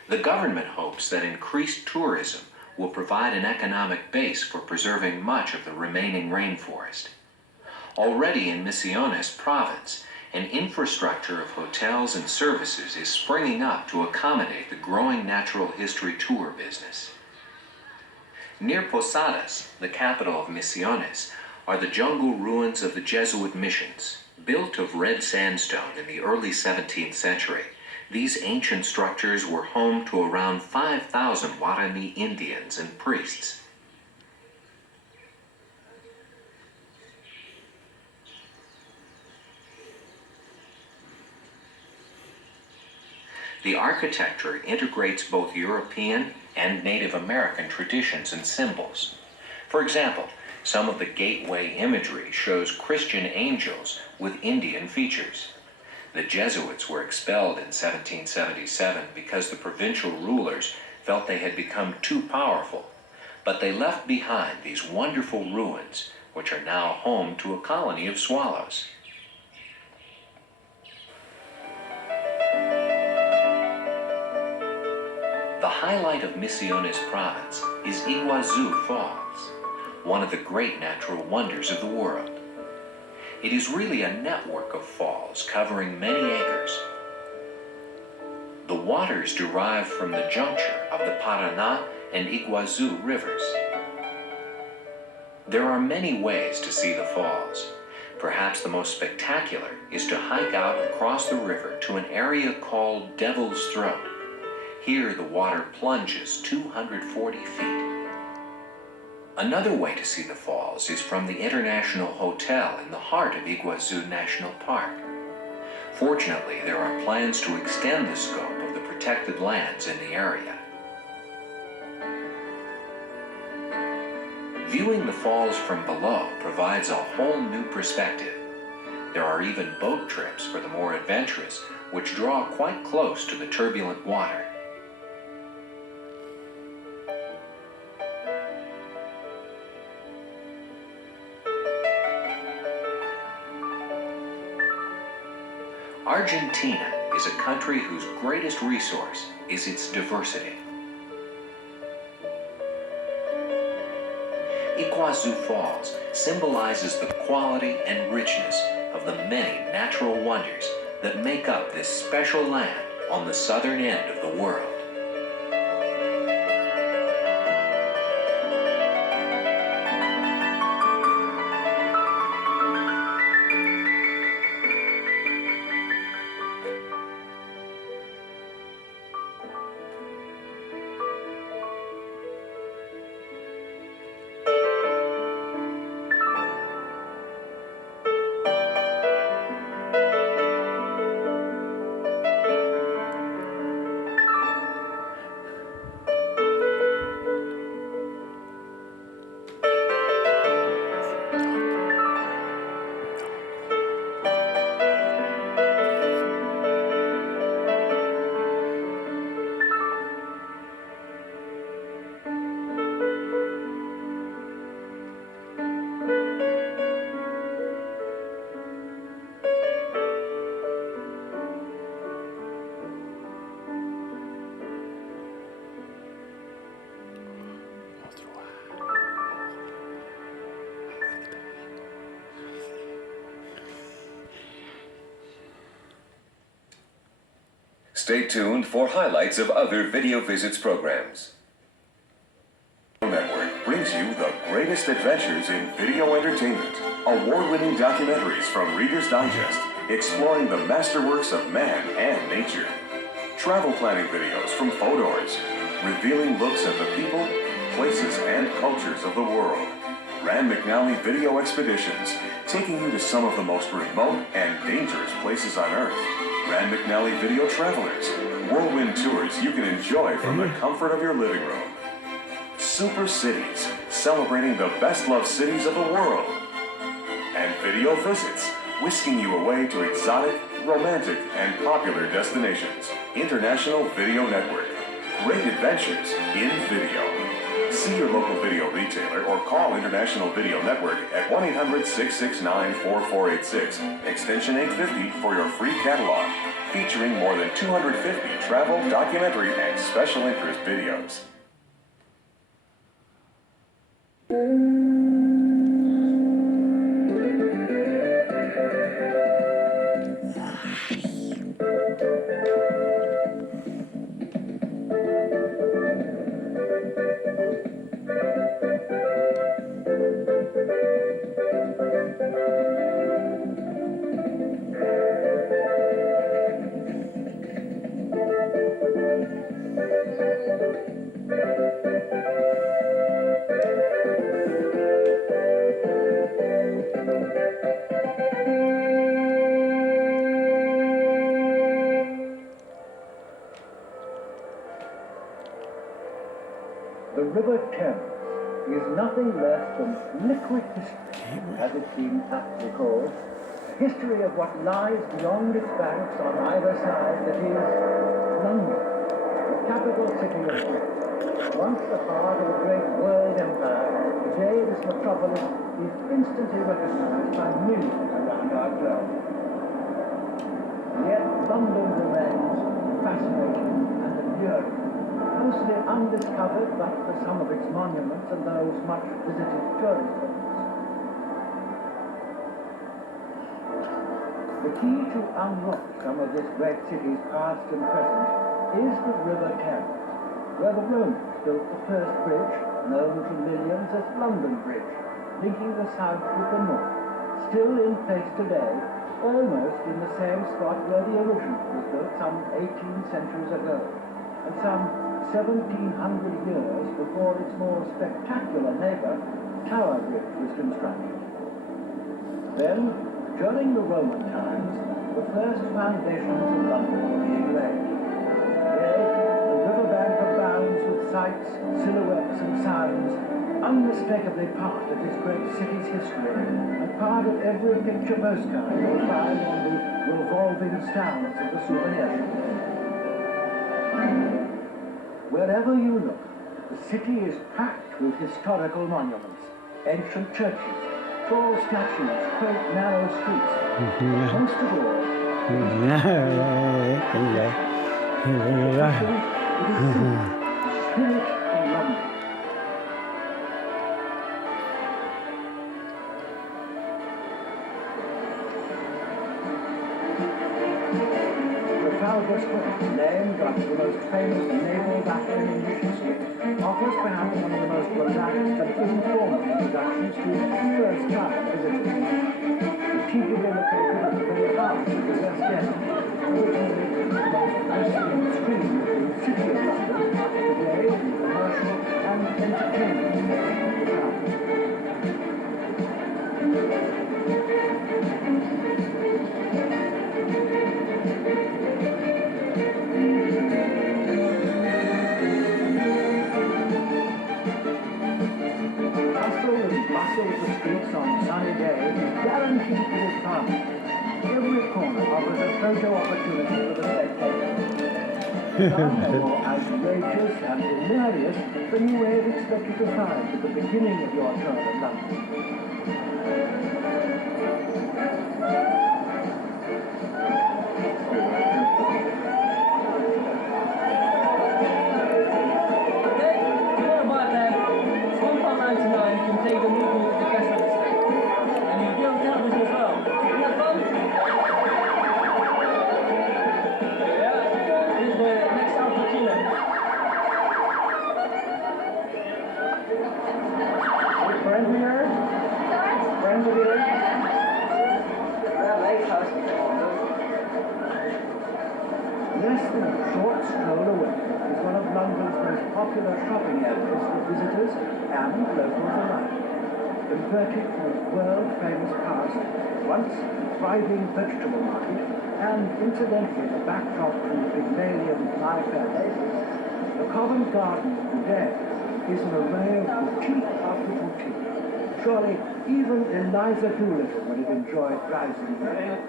The government hopes that increased tourism will provide an economic base for preserving much of the remaining rainforest. Already in Misiones province, an infrastructure of hotels and services is springing up to accommodate the growing natural history tour business. Near Posadas, the capital of Misiones, are the jungle ruins of the Jesuit missions. Built of red sandstone in the early 17th century, these ancient structures were home to around 5,000 Guarani Indians and priests. The architecture integrates both European and Native American traditions and symbols. For example, some of the gateway imagery shows Christian angels with Indian features. The Jesuits were expelled in 1777 because the provincial rulers felt they had become too powerful, but they left behind these wonderful ruins, which are now home to a colony of swallows. The highlight of Misiones province is Iguazu Falls, one of the great natural wonders of the world. It is really a network of falls covering many acres. The waters derive from the juncture of the Paraná and Iguazu rivers. There are many ways to see the falls. Perhaps the most spectacular is to hike out across the river to an area called Devil's Throat. Here the water plunges 240 feet. Another way to see the falls is from the International Hotel in the heart of Iguazu National Park. Fortunately, there are plans to extend the scope of the protected lands in the area. Viewing the falls from below provides a whole new perspective. There are even boat trips for the more adventurous, which draw quite close to the turbulent water. Argentina is a country whose greatest resource is its diversity. Iguazu Falls symbolizes the quality and richness of the many natural wonders that make up this special land on the southern end of the world. Stay tuned for highlights of other Video Visits programs. Network brings you the greatest adventures in video entertainment. Award-winning documentaries from Reader's Digest, exploring the masterworks of man and nature. Travel planning videos from Photours, revealing looks at the people, places, and cultures of the world. Rand McNally Video Expeditions, taking you to some of the most remote and dangerous places on Earth. Rand McNally Video Travelers, whirlwind tours you can enjoy from the comfort of your living room. Super Cities, celebrating the best-loved cities of the world. And Video Visits, whisking you away to exotic, romantic, and popular destinations. International Video Network. Great adventures in video. See your local video retailer or call International Video Network at 1-800-669-4486, extension 850 for your free catalog, featuring more than 250 travel, documentary, and special interest videos. The River Thames is nothing less than liquid history, as it's been aptly called, a history of what lies beyond its banks on either side, that is, London, the capital city of Britain. Once the heart of a great world empire, today this metropolis is instantly recognized by millions around our globe. And yet London remains fascinating and alluring, mostly undiscovered but for some of its monuments and those much visited tourist homes. The key to unlock some of this great city's past and present is the River Thames, where the Romans built the first bridge, known to millions as London Bridge, linking the south with the north, still in place today, almost in the same spot where the original was built some 18 centuries ago, and some 1,700 years before its more spectacular neighbour, Tower Bridge, was constructed. Then, during the Roman times, the first foundations of London were being laid. Today, the riverbank abounds with sights, silhouettes and sounds, unmistakably part of this great city's history, and part of every picture postcard you'll find on the revolving stands of the souvenir shops. Wherever you look, the city is packed with historical monuments, ancient churches, tall statues, quaint narrow streets. Most of all, it is the spirit of London. Trafalgar Square, named after the most famous naval battle in English history, offers perhaps one of the most relaxed and informal introductions to first-time visitors. Strategically located at the very heart of the West End, originally the most bustling street of the city of London, today the commercial and entertainment center of the town. Bustle of the streets on sunny days is guaranteed to be fun. Every corner offers a photo opportunity for the spectator. Some are more outrageous and hilarious than you may have expected to find at the beginning of your tour of London. less than a short stroll away is one of London's most popular shopping areas for visitors and locals alike. Converted from its world-famous past, once a thriving vegetable market, and incidentally the backdrop to Pygmalion Mayfair neighbours, the Covent Garden of today is an array of boutique after boutique. Surely even Eliza Doolittle would have enjoyed browsing there.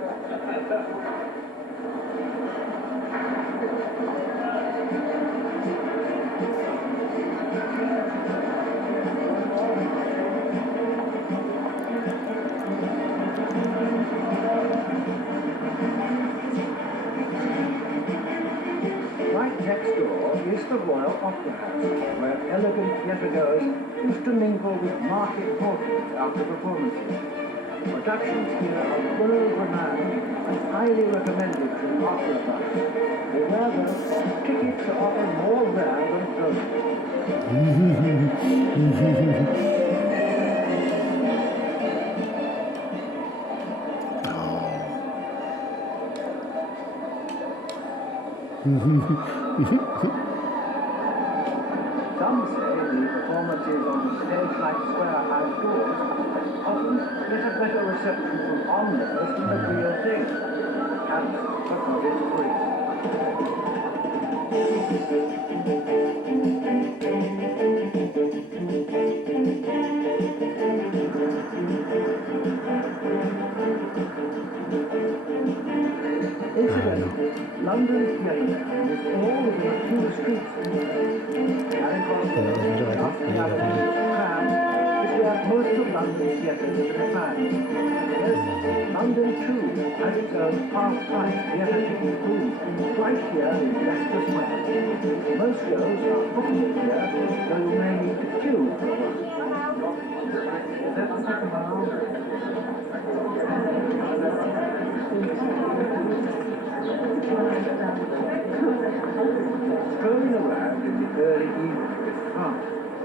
Right next door is the Royal Opera House, where elegant theatregoers used to mingle with market porters after performances. Productions here are world-renowned and highly recommended to opera buffs. Beware though, tickets are often more rare than those. Some say the performances on the stage-like square outdoors often get a better reception from onlookers than the real thing. Perhaps because it's free. Incidentally, London's theatre is all within a few streets from here. Charing Cross Road, off the Avenue Tram, is where most of London's theatres are to be found. Yes, London too has its own half-price theatre ticket booth right here in Leicester Square. Most shows are bookable here, though you may need to queue for one. Strolling around in the early evening is fun.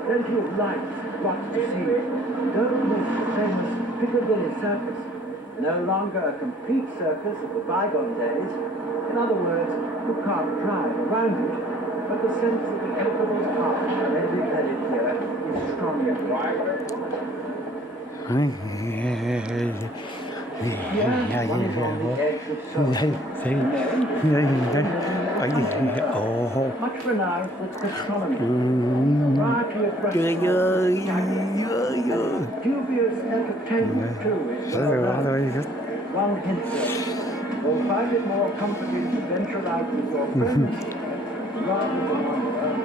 Plenty of lights, lots to see. Don't miss the famous Piccadilly Circus. No longer a complete circus of the bygone days. In other words, you can't drive around it. But the sense that the capital's heart may be headed here is strong enough. Yes, one is on the edge of much renowned with gastronomy, variety of restaurants, dubious entertainment too is one hint though, you'll find it more comforting to venture out with your friends rather than on your own.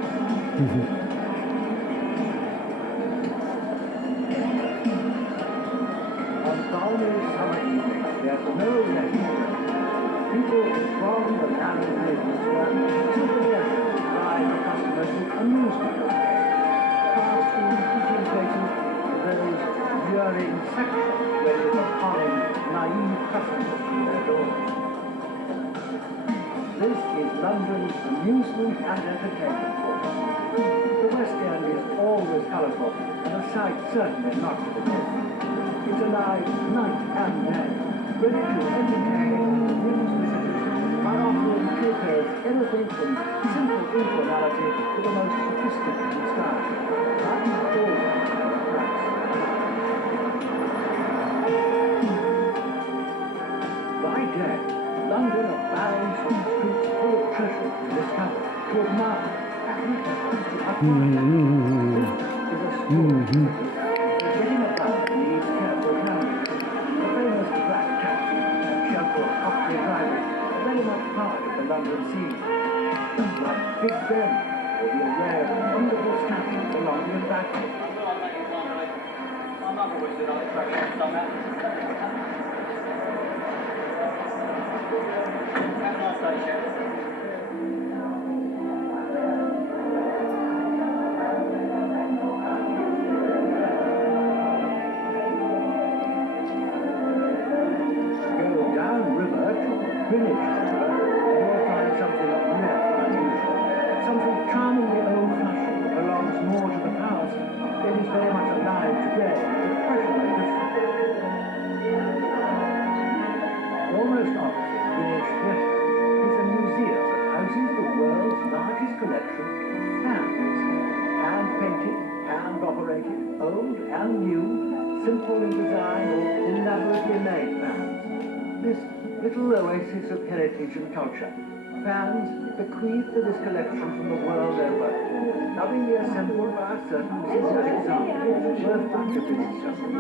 On balmy summer evenings, there's no leisure. People from the land and nations were supervised by the customers with amusement all day. Fast food eating places, those yearning sex shops ready for calling naive customers to their doors. This is London's amusement and entertainment quarter. The West End is always colourful, and a sight certainly not to be missed. It's alive night and day, ready to entertain and amuse visitors by offering takers anything from simple informality to the most sophisticated style. But always at a price. By day, London abounds with streets full of treasures to discover, to admire, and to upgrade. This is a story. Getting about needs careful handling. The famous black taxi and shelter of Oxley drivers are very much part of the London scene. Just like Big Ben or the array of wonderful statues along the embankment. Village, however, you'll find something rare and unusual, something charmingly old-fashioned that belongs more to the past, yet is very much alive today, especially different. Almost opposite Village Theatre, simple in design or elaborately made fans. This little oasis of heritage and culture. Fans bequeathed to this collection from the world over, lovingly assembled by a certain Mrs. Alexander, worth much of visit something.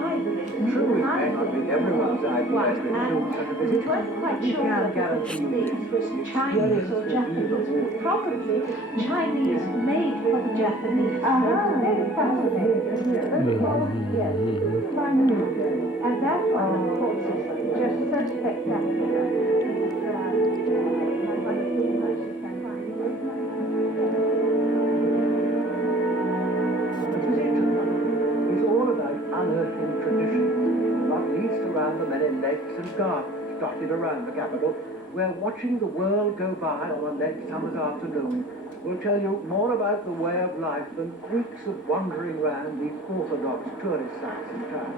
True, it may not be everyone's idea to include such a visit, but we can guarantee you this, the Chinese or Japanese, probably Chinese made for the Japanese. Very fascinating. Yes. And that one, of course, is just so spectacular. It's all about unearthing traditions, not least around the many lakes and gardens dotted around the capital, where watching the world go by on a late summer's afternoon will tell you more about the way of life than weeks of wandering round the orthodox tourist sites in town.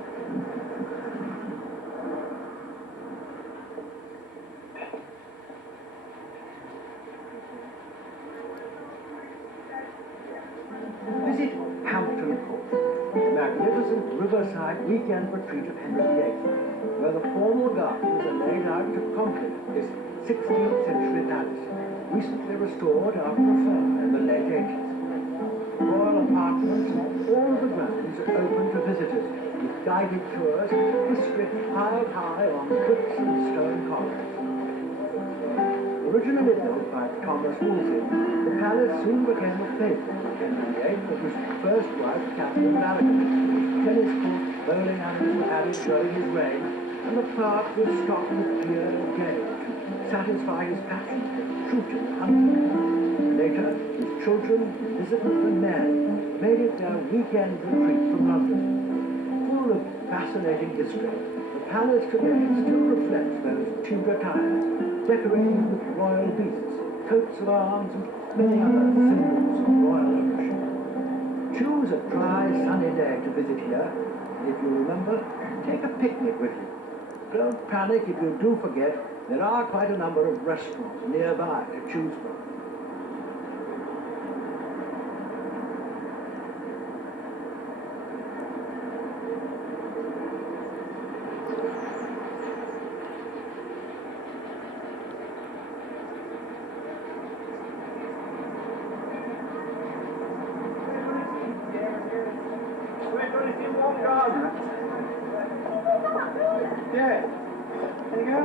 Visit Hampton Court, the magnificent riverside weekend retreat of Henry VIII, where the formal gardens are laid out to complement this 16th century palace, recently restored after a fire in the late 80s. Royal apartments and all of the grounds are open to visitors, with guided tours, history piled high on bricks and stone columns. Originally built by Thomas Wolsey, the palace soon became a favourite of Henry VIII and his first wife, Catherine of Aragon. Tennis courts, bowling alleys were added during his reign, and the park was stocked with deer and game to satisfy his passion for shooting and hunting. Later, his children, Elizabeth and Mary, made it their weekend retreat from London. Full of fascinating history, the palace today still reflects those Tudor times, decorated with royal beasts, coats of arms, and many other symbols of royal ownership. Choose a dry, sunny day to visit here, and if you remember, take a picnic with you. Don't panic if you do forget, there are quite a number of restaurants nearby to choose from. Yeah. There you go.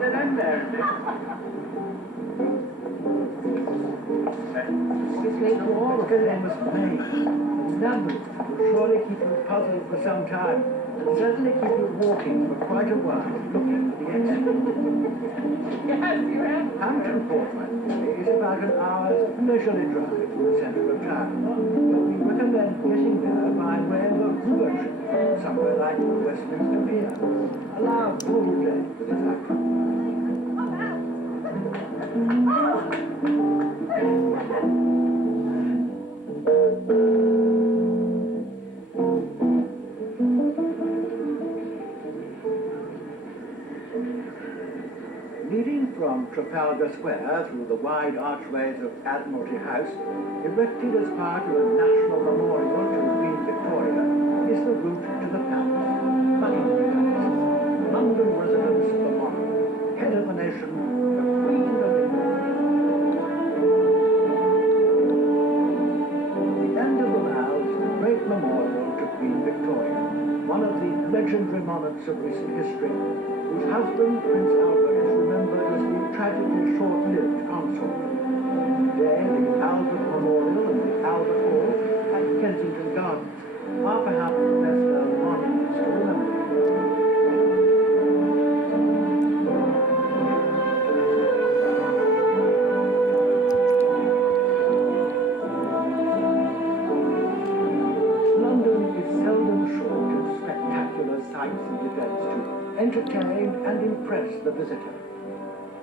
They're in there. All of them was made. Numbers will surely keep you puzzled for some time, and certainly keep you walking for quite a while, looking for the exit. Hampton Court is about an hour's leisurely drive from the centre of town, but we recommend getting there by way of a river trip, somewhere like Westminster Pier. Allow a full day for this action. Leading from Trafalgar Square through the wide archways of Admiralty House, erected as part of a national memorial to Queen Victoria, is the route to the palace, Buckingham Palace, London residence of the monarch, head of the nation, the Queen of England. The end of the mile is the great memorial to Queen Victoria, one of the legendary monarchs of recent history, whose husband, Prince Albert, is remembered as the tragically short-lived consort. Today, the Albert Memorial and the Albert Hall at Kensington Gardens are perhaps the best-known monuments to remember. London is seldom short of spectacular sights and events to entertain and impress the visitor.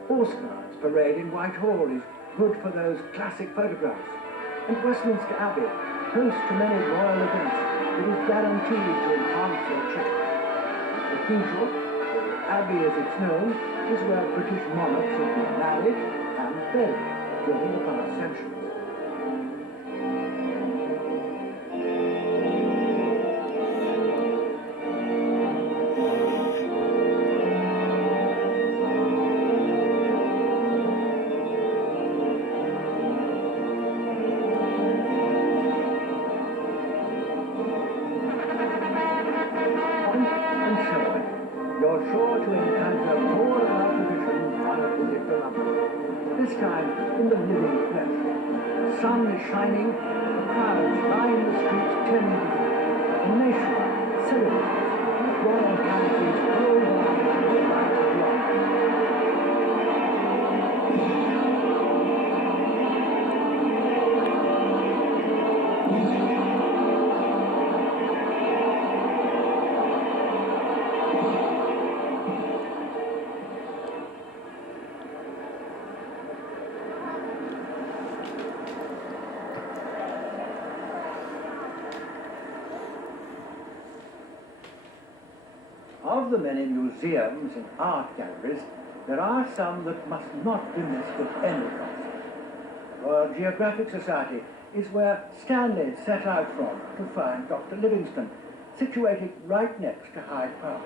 Horse Guards parade in Whitehall is good for those classic photographs, and Westminster Abbey, host to many royal events, it is guaranteed to enhance your trip. The cathedral, or abbey as it's known, is where British monarchs have been married and buried during the past centuries. London, this time in the living flesh. The sun is shining, the crowds line the streets tending, and nationwide celebrates royal carriages roll by the light of London. Of the many museums and art galleries, there are some that must not be missed at any cost. Royal Geographic Society is where Stanley set out from to find Dr. Livingstone, situated right next to Hyde Park.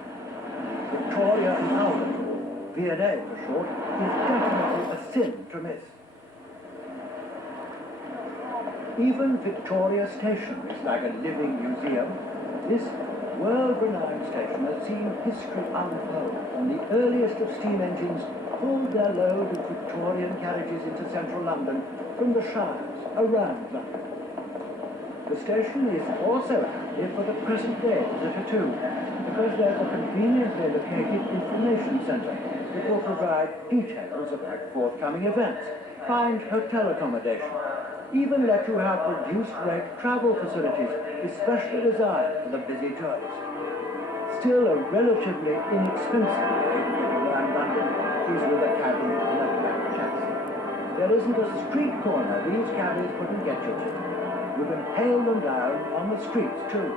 Victoria and Albert, or V&A for short, is definitely a sin to miss. Even Victoria Station is like a living museum. This world-renowned station has seen history unfold when the earliest of steam engines pulled their load of Victorian carriages into central London from the shires around London. The station is also handy for the present day visitor too, because there's a conveniently located information centre that will provide details about forthcoming events, find hotel accommodation, even let you have reduced rate travel facilities especially designed for the busy tourist. Still a relatively inexpensive way to get around London is with a cabby in a black chassis. There isn't a street corner these cabbies couldn't get you to. You can hail them down on the streets too.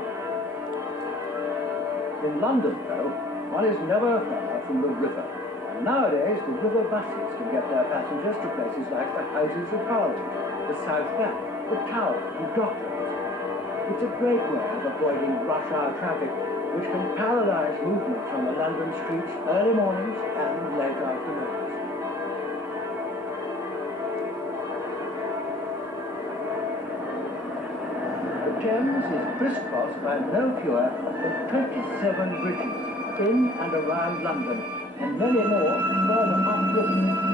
In London, though, one is never far from the river. And nowadays, the river buses can get their passengers to places like the Houses of Parliament, the South Bank, the Tower, and Docklands. It's a great way of avoiding rush hour traffic, which can paralyze movement on the London streets early mornings and late afternoons. The Thames is crisscrossed by no fewer than 27 bridges in and around London, and many more further upriver.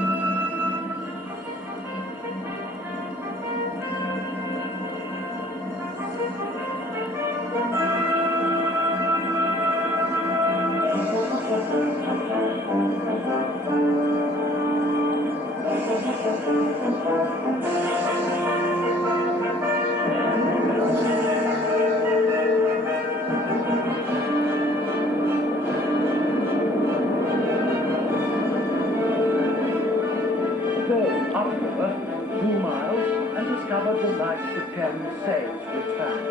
Upriver, 2 miles, and discovered the light the Thames sails with fans.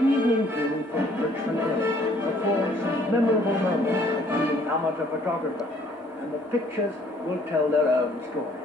Evening view from Richmond Hill affords some memorable moments for being amateur photographer, and the pictures will tell their own story.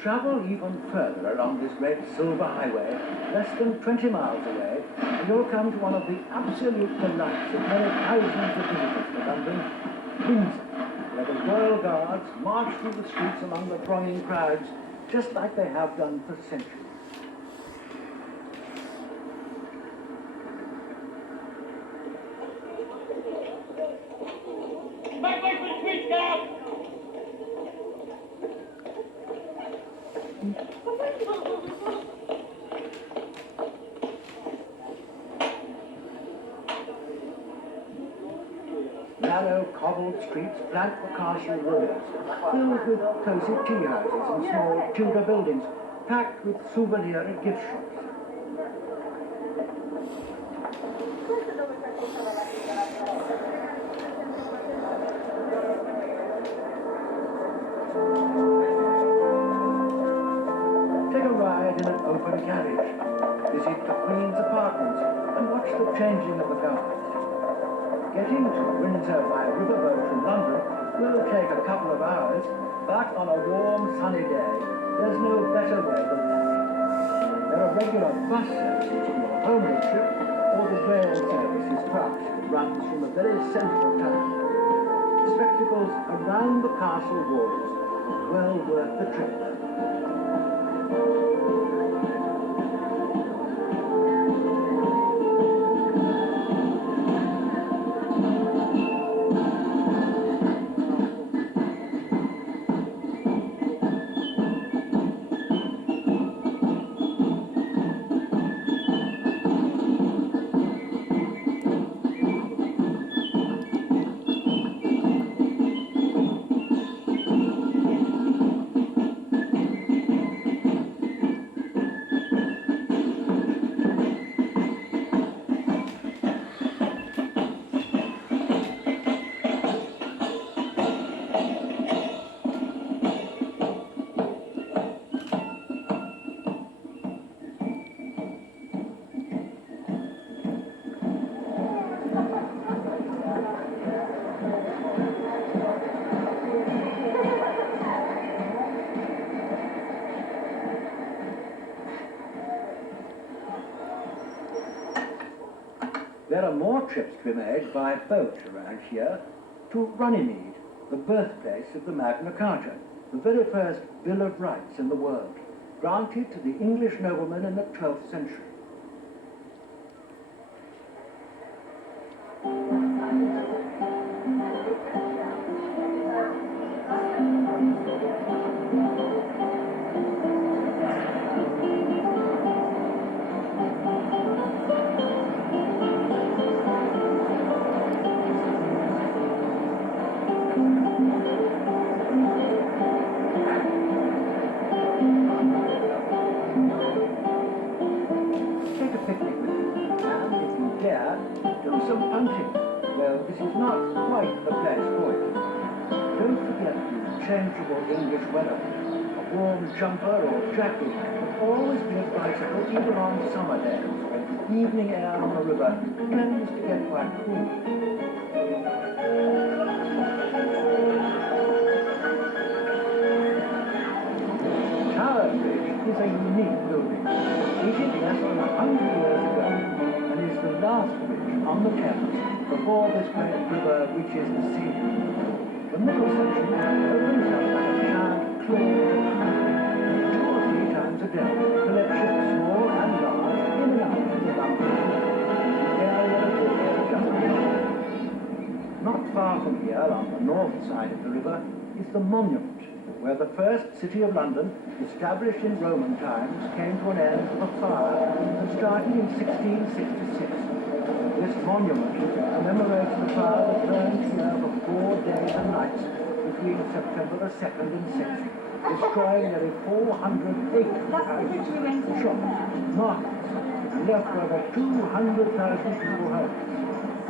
Travel even further along this great silver highway, less than 20 miles away, and you'll come to one of the absolute delights that many thousands of visitors to London, Windsor, where the Royal Guards march through the streets among the thronging crowds, just like they have done for centuries. Narrow cobbled streets flank the castle walls, filled with cosy tea houses and small Tudor buildings, packed with souvenir and gift shops. Take a ride in an open carriage, visit the Queen's apartments, and watch the changing of the guards. Getting to Windsor by riverboat from London will take a couple of hours, but on a warm, sunny day, there's no better way than that. There are regular bus services for your homeward trip, or the rail service is fast. It runs from the very centre of town. spectacles around the castle walls are well worth the trip. There are more trips to be made by boat around here to Runnymede, the birthplace of the Magna Carta, the very first Bill of Rights in the world, granted to the English noblemen in the 12th century. Take a picnic with you, and if you dare, do some punting, though this is not quite the place for it. Don't forget the changeable English weather. A warm jumper or jacket will always be advisable even on summer days when the evening air on the river tends to get quite cool. Tower Bridge is a unique building, dated less than 100 years ago, and is the last bridge on the Thames before this great river reaches the sea. The middle section opens up like a giant claw. 2 or 3 times a day, collect ships small and large in and out of the London. The area is just beyond. Not far from here, on the north side of the river, is the monument, where the first city of London, established in Roman times, came to an end with a fire that started in 1666. This monument commemorates the fire that burned here for 4 days and nights between September the 2nd and 6th, destroying nearly 400 acres of houses, shops, markets, and left over 200,000 people homeless.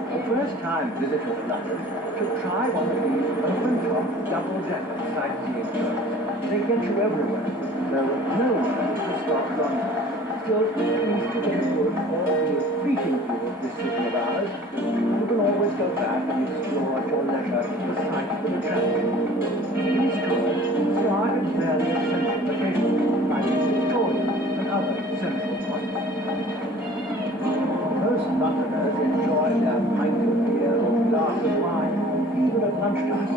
The first time visitors to London should try one of these open-top double-decker sightseeing tours. They get you everywhere. There are no roads to stop London. Still, please to get a good, albeit fleeting view of this city of ours. You can always go back and explore at your leisure the sights that attract you. These tours start at fairly central locations, like Victoria and other central points. Most Londoners enjoy their pint of beer or glass of wine, even at lunchtime.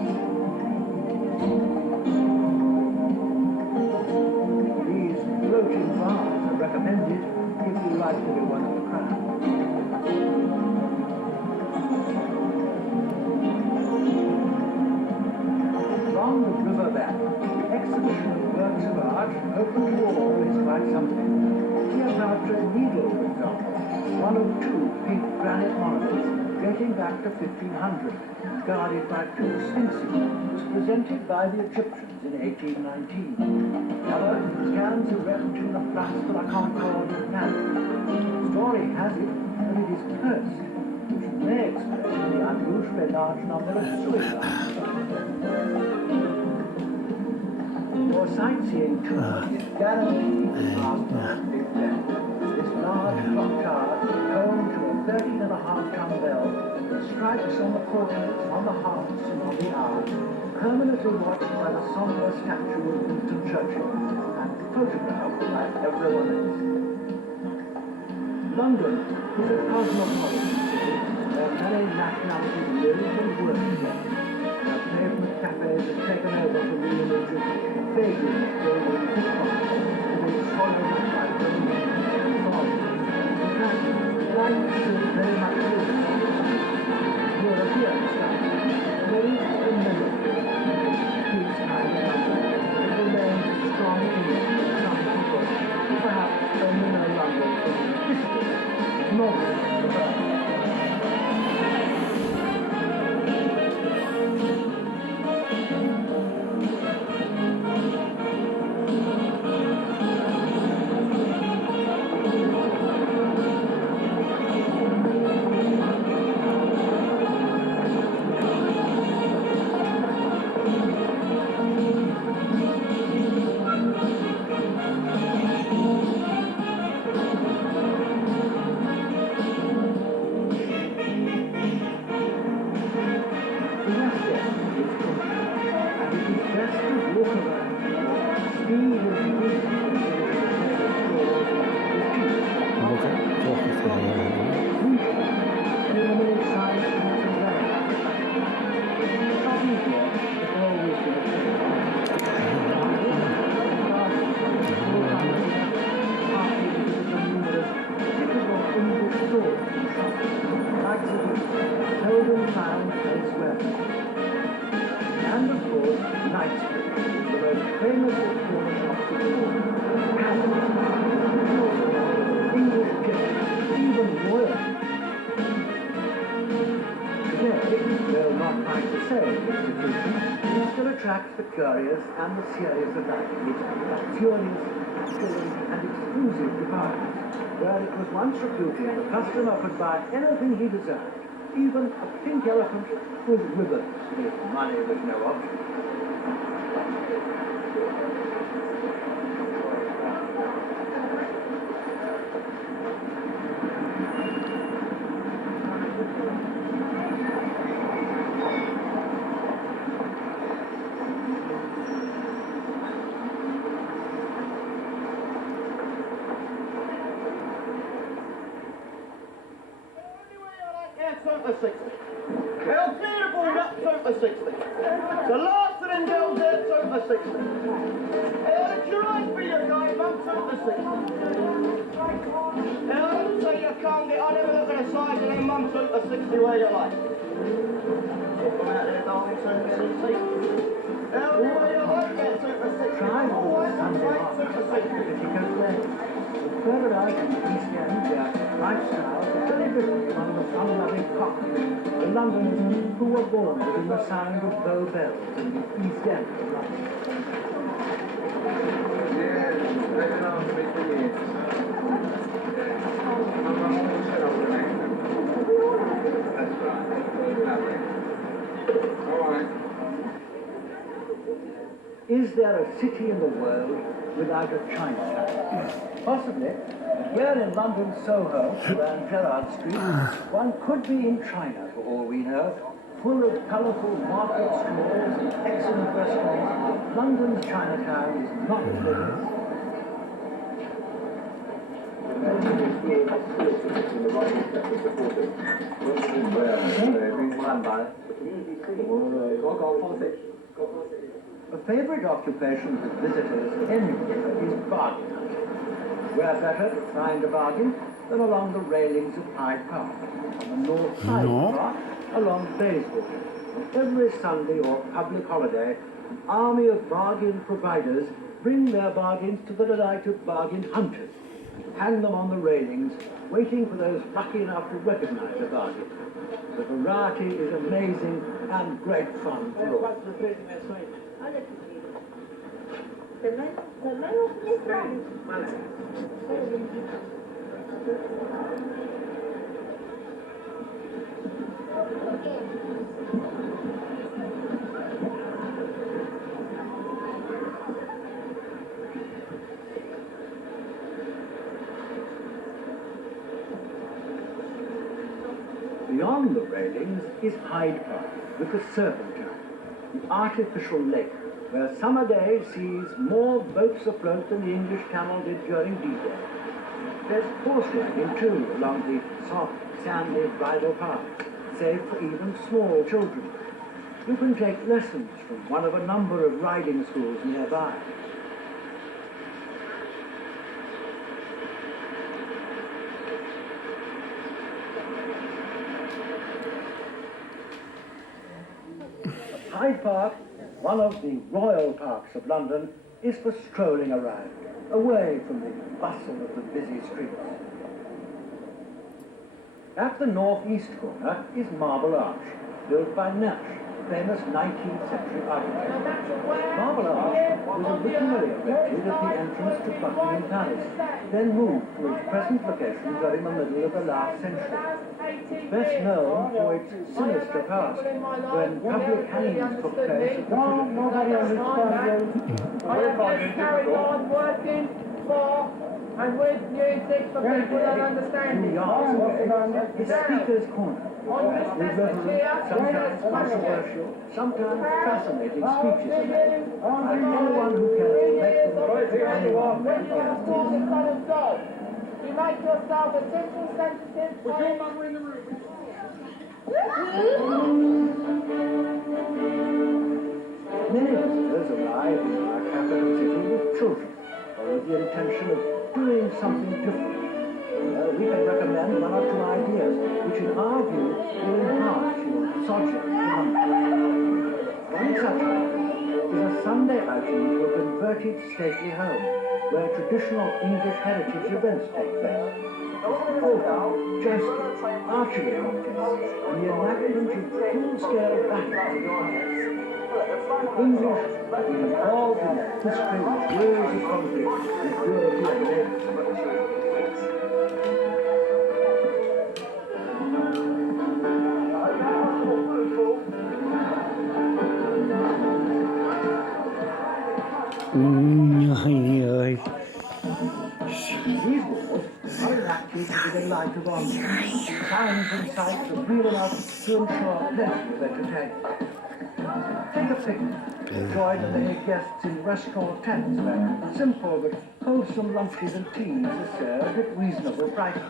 These floating bars are recommended if you like to be one of the crowd. Along the river bank, the exhibition of works of art open to all is quite something. Cleopatra Needle, for example, one of 2 pink granite monoliths dating back to 1500, guarded by 2 sphinxes, was presented by the Egyptians in 1819. The other stands erect in the Place de la Concorde in Paris. Story has it that it is cursed, which may explain the unusually large number of suicides. Your sightseeing tour is guaranteed to pass past Big Ben. This large clock tower, home to a 13.5-ton bell that strikes on the portraits, on the hearts, and on the hour, permanently watched by the somber statue of Winston Churchill, and photographed by everyone else. London is a cosmopolitan city where many nationalities live and work together. Their very much used European style, made in memory. These kind of numbers that remained strong image of some people who perhaps only know London from history, modern birth. And of course, Knightsbridge, the most famous corner shops of the world. English gentlemen, even royalty. Today, though not quite the same institution, it still attracts the curious and the serious alike, its luxurious, chilling and exclusive departments, where it was once reputed the customer could buy anything he desired, even a pink elephant with ribbons, if money was no object. Super 60. They'll beautiful up Super 60. The last of them girls there, Super 60. It's your right for your guy, mum, Super 60. I don't say you can't get, I never look at the size of them, mum, Super 60 where you like. Come out there, darling, Super 60. Where you like that Super 60. Try Always Sunday right, off, Super 60. if you can play. Further out in the East End, their lifestyle is very different from the fun-loving cockneys, the Londoners who were born within the sound of Bow Bells in the East End of London. Yes, very long, Mr. Yates. That's right. Lovely. All right. Is there a city in the world without a Chinatown? Possibly. Here in London Soho, around Gerrard Street, one could be in China for all we know, full of colourful market stalls and excellent restaurants. London's Chinatown is not finished. A favourite occupation with visitors anywhere is bargain hunting. Where better to find a bargain than along the railings of Hyde Park, on the north side of the park, along Bayswater. Every Sunday or public holiday, an army of bargain providers bring their bargains to the delight of bargain hunters and hang them on the railings, waiting for those lucky enough to recognise a bargain. The variety is amazing and great fun for all. Beyond the railings is Hyde Park with the Serpentine, the artificial lake, where summer day sees more boats afloat than the English Channel did during D-Day. There's horse riding too along the soft, sandy bridle paths, safe for even small children. You can take lessons from one of a number of riding schools nearby. Hyde Park, one of the royal parks of London, is for strolling around, away from the bustle of the busy streets. At the northeast corner is Marble Arch, built by Nash, famous 19th century architect. Marble Arch was originally erected at the entrance to Buckingham Palace, then moved to its present location during the middle of the last century. It's best known for its sinister past, when public hangings took place at the foot of Nobody understands you. I have just carried on working for and with music for people that understand it. The Speaker's Corner, irreverent, sometimes controversial, sometimes fascinating speeches are made, and anyone who cares to make them, anyone who cares to listen. You make yourself a simple, sensitive. Was your mother in the room? Many visitors arrive in our capital city with children, or with the intention of doing something different. We can recommend one or two ideas which in our view will enhance your sojourn in London. One such idea is a Sunday outing to a converted stately home, where traditional English heritage events take place. Golfing, jousting, archery contests, and the enactment of full-scale battles. English have been involved in a history with years of conflict with European neighbors. These wars are enacted with a light of honour, sounds and sights are real enough to ensure plenty of entertainment. Take a picnic, join the many guests in restaurant tents where simple but wholesome lunches and teas are served at reasonable prices.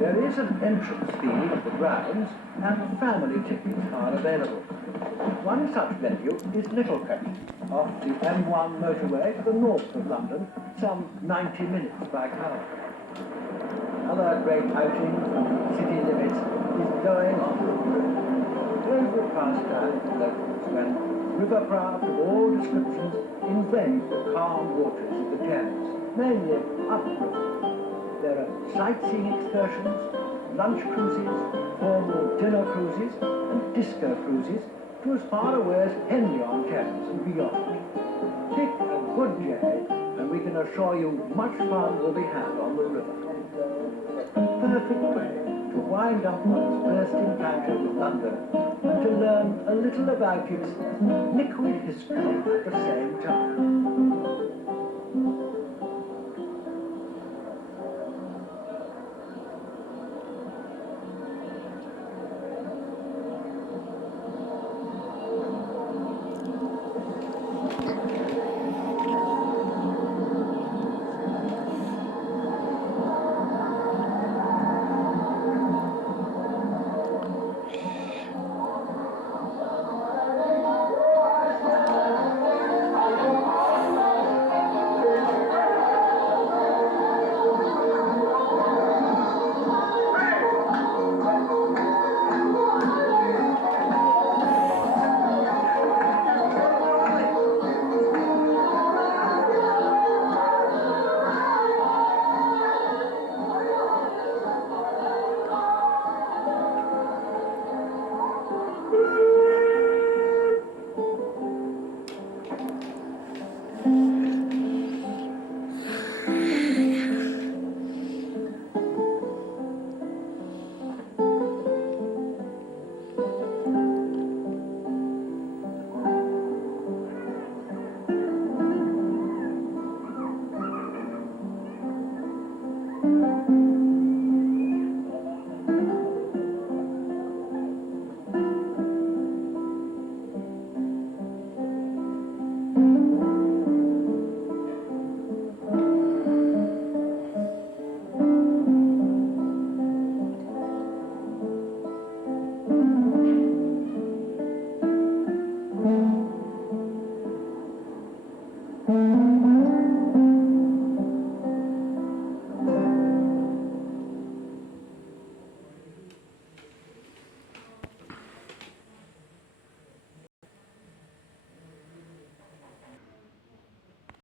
There is an entrance fee to the grounds, and family tickets are available. One such venue is Littlecote, off the M1 motorway to the north of London, some 90 minutes by car. Another great outing from the city limits is going on the river. Favorite pastime of locals when rivercraft of all descriptions invade the calm waters of the Thames. mainly upriver. There are sightseeing excursions, lunch cruises, formal dinner cruises, and disco cruises to as far away as Henley-on-Thames and beyond. Pick a good day, and we can assure you much fun will be had on the river. A perfect way to wind up one's first encounter with London and to learn a little about its liquid history at the same time.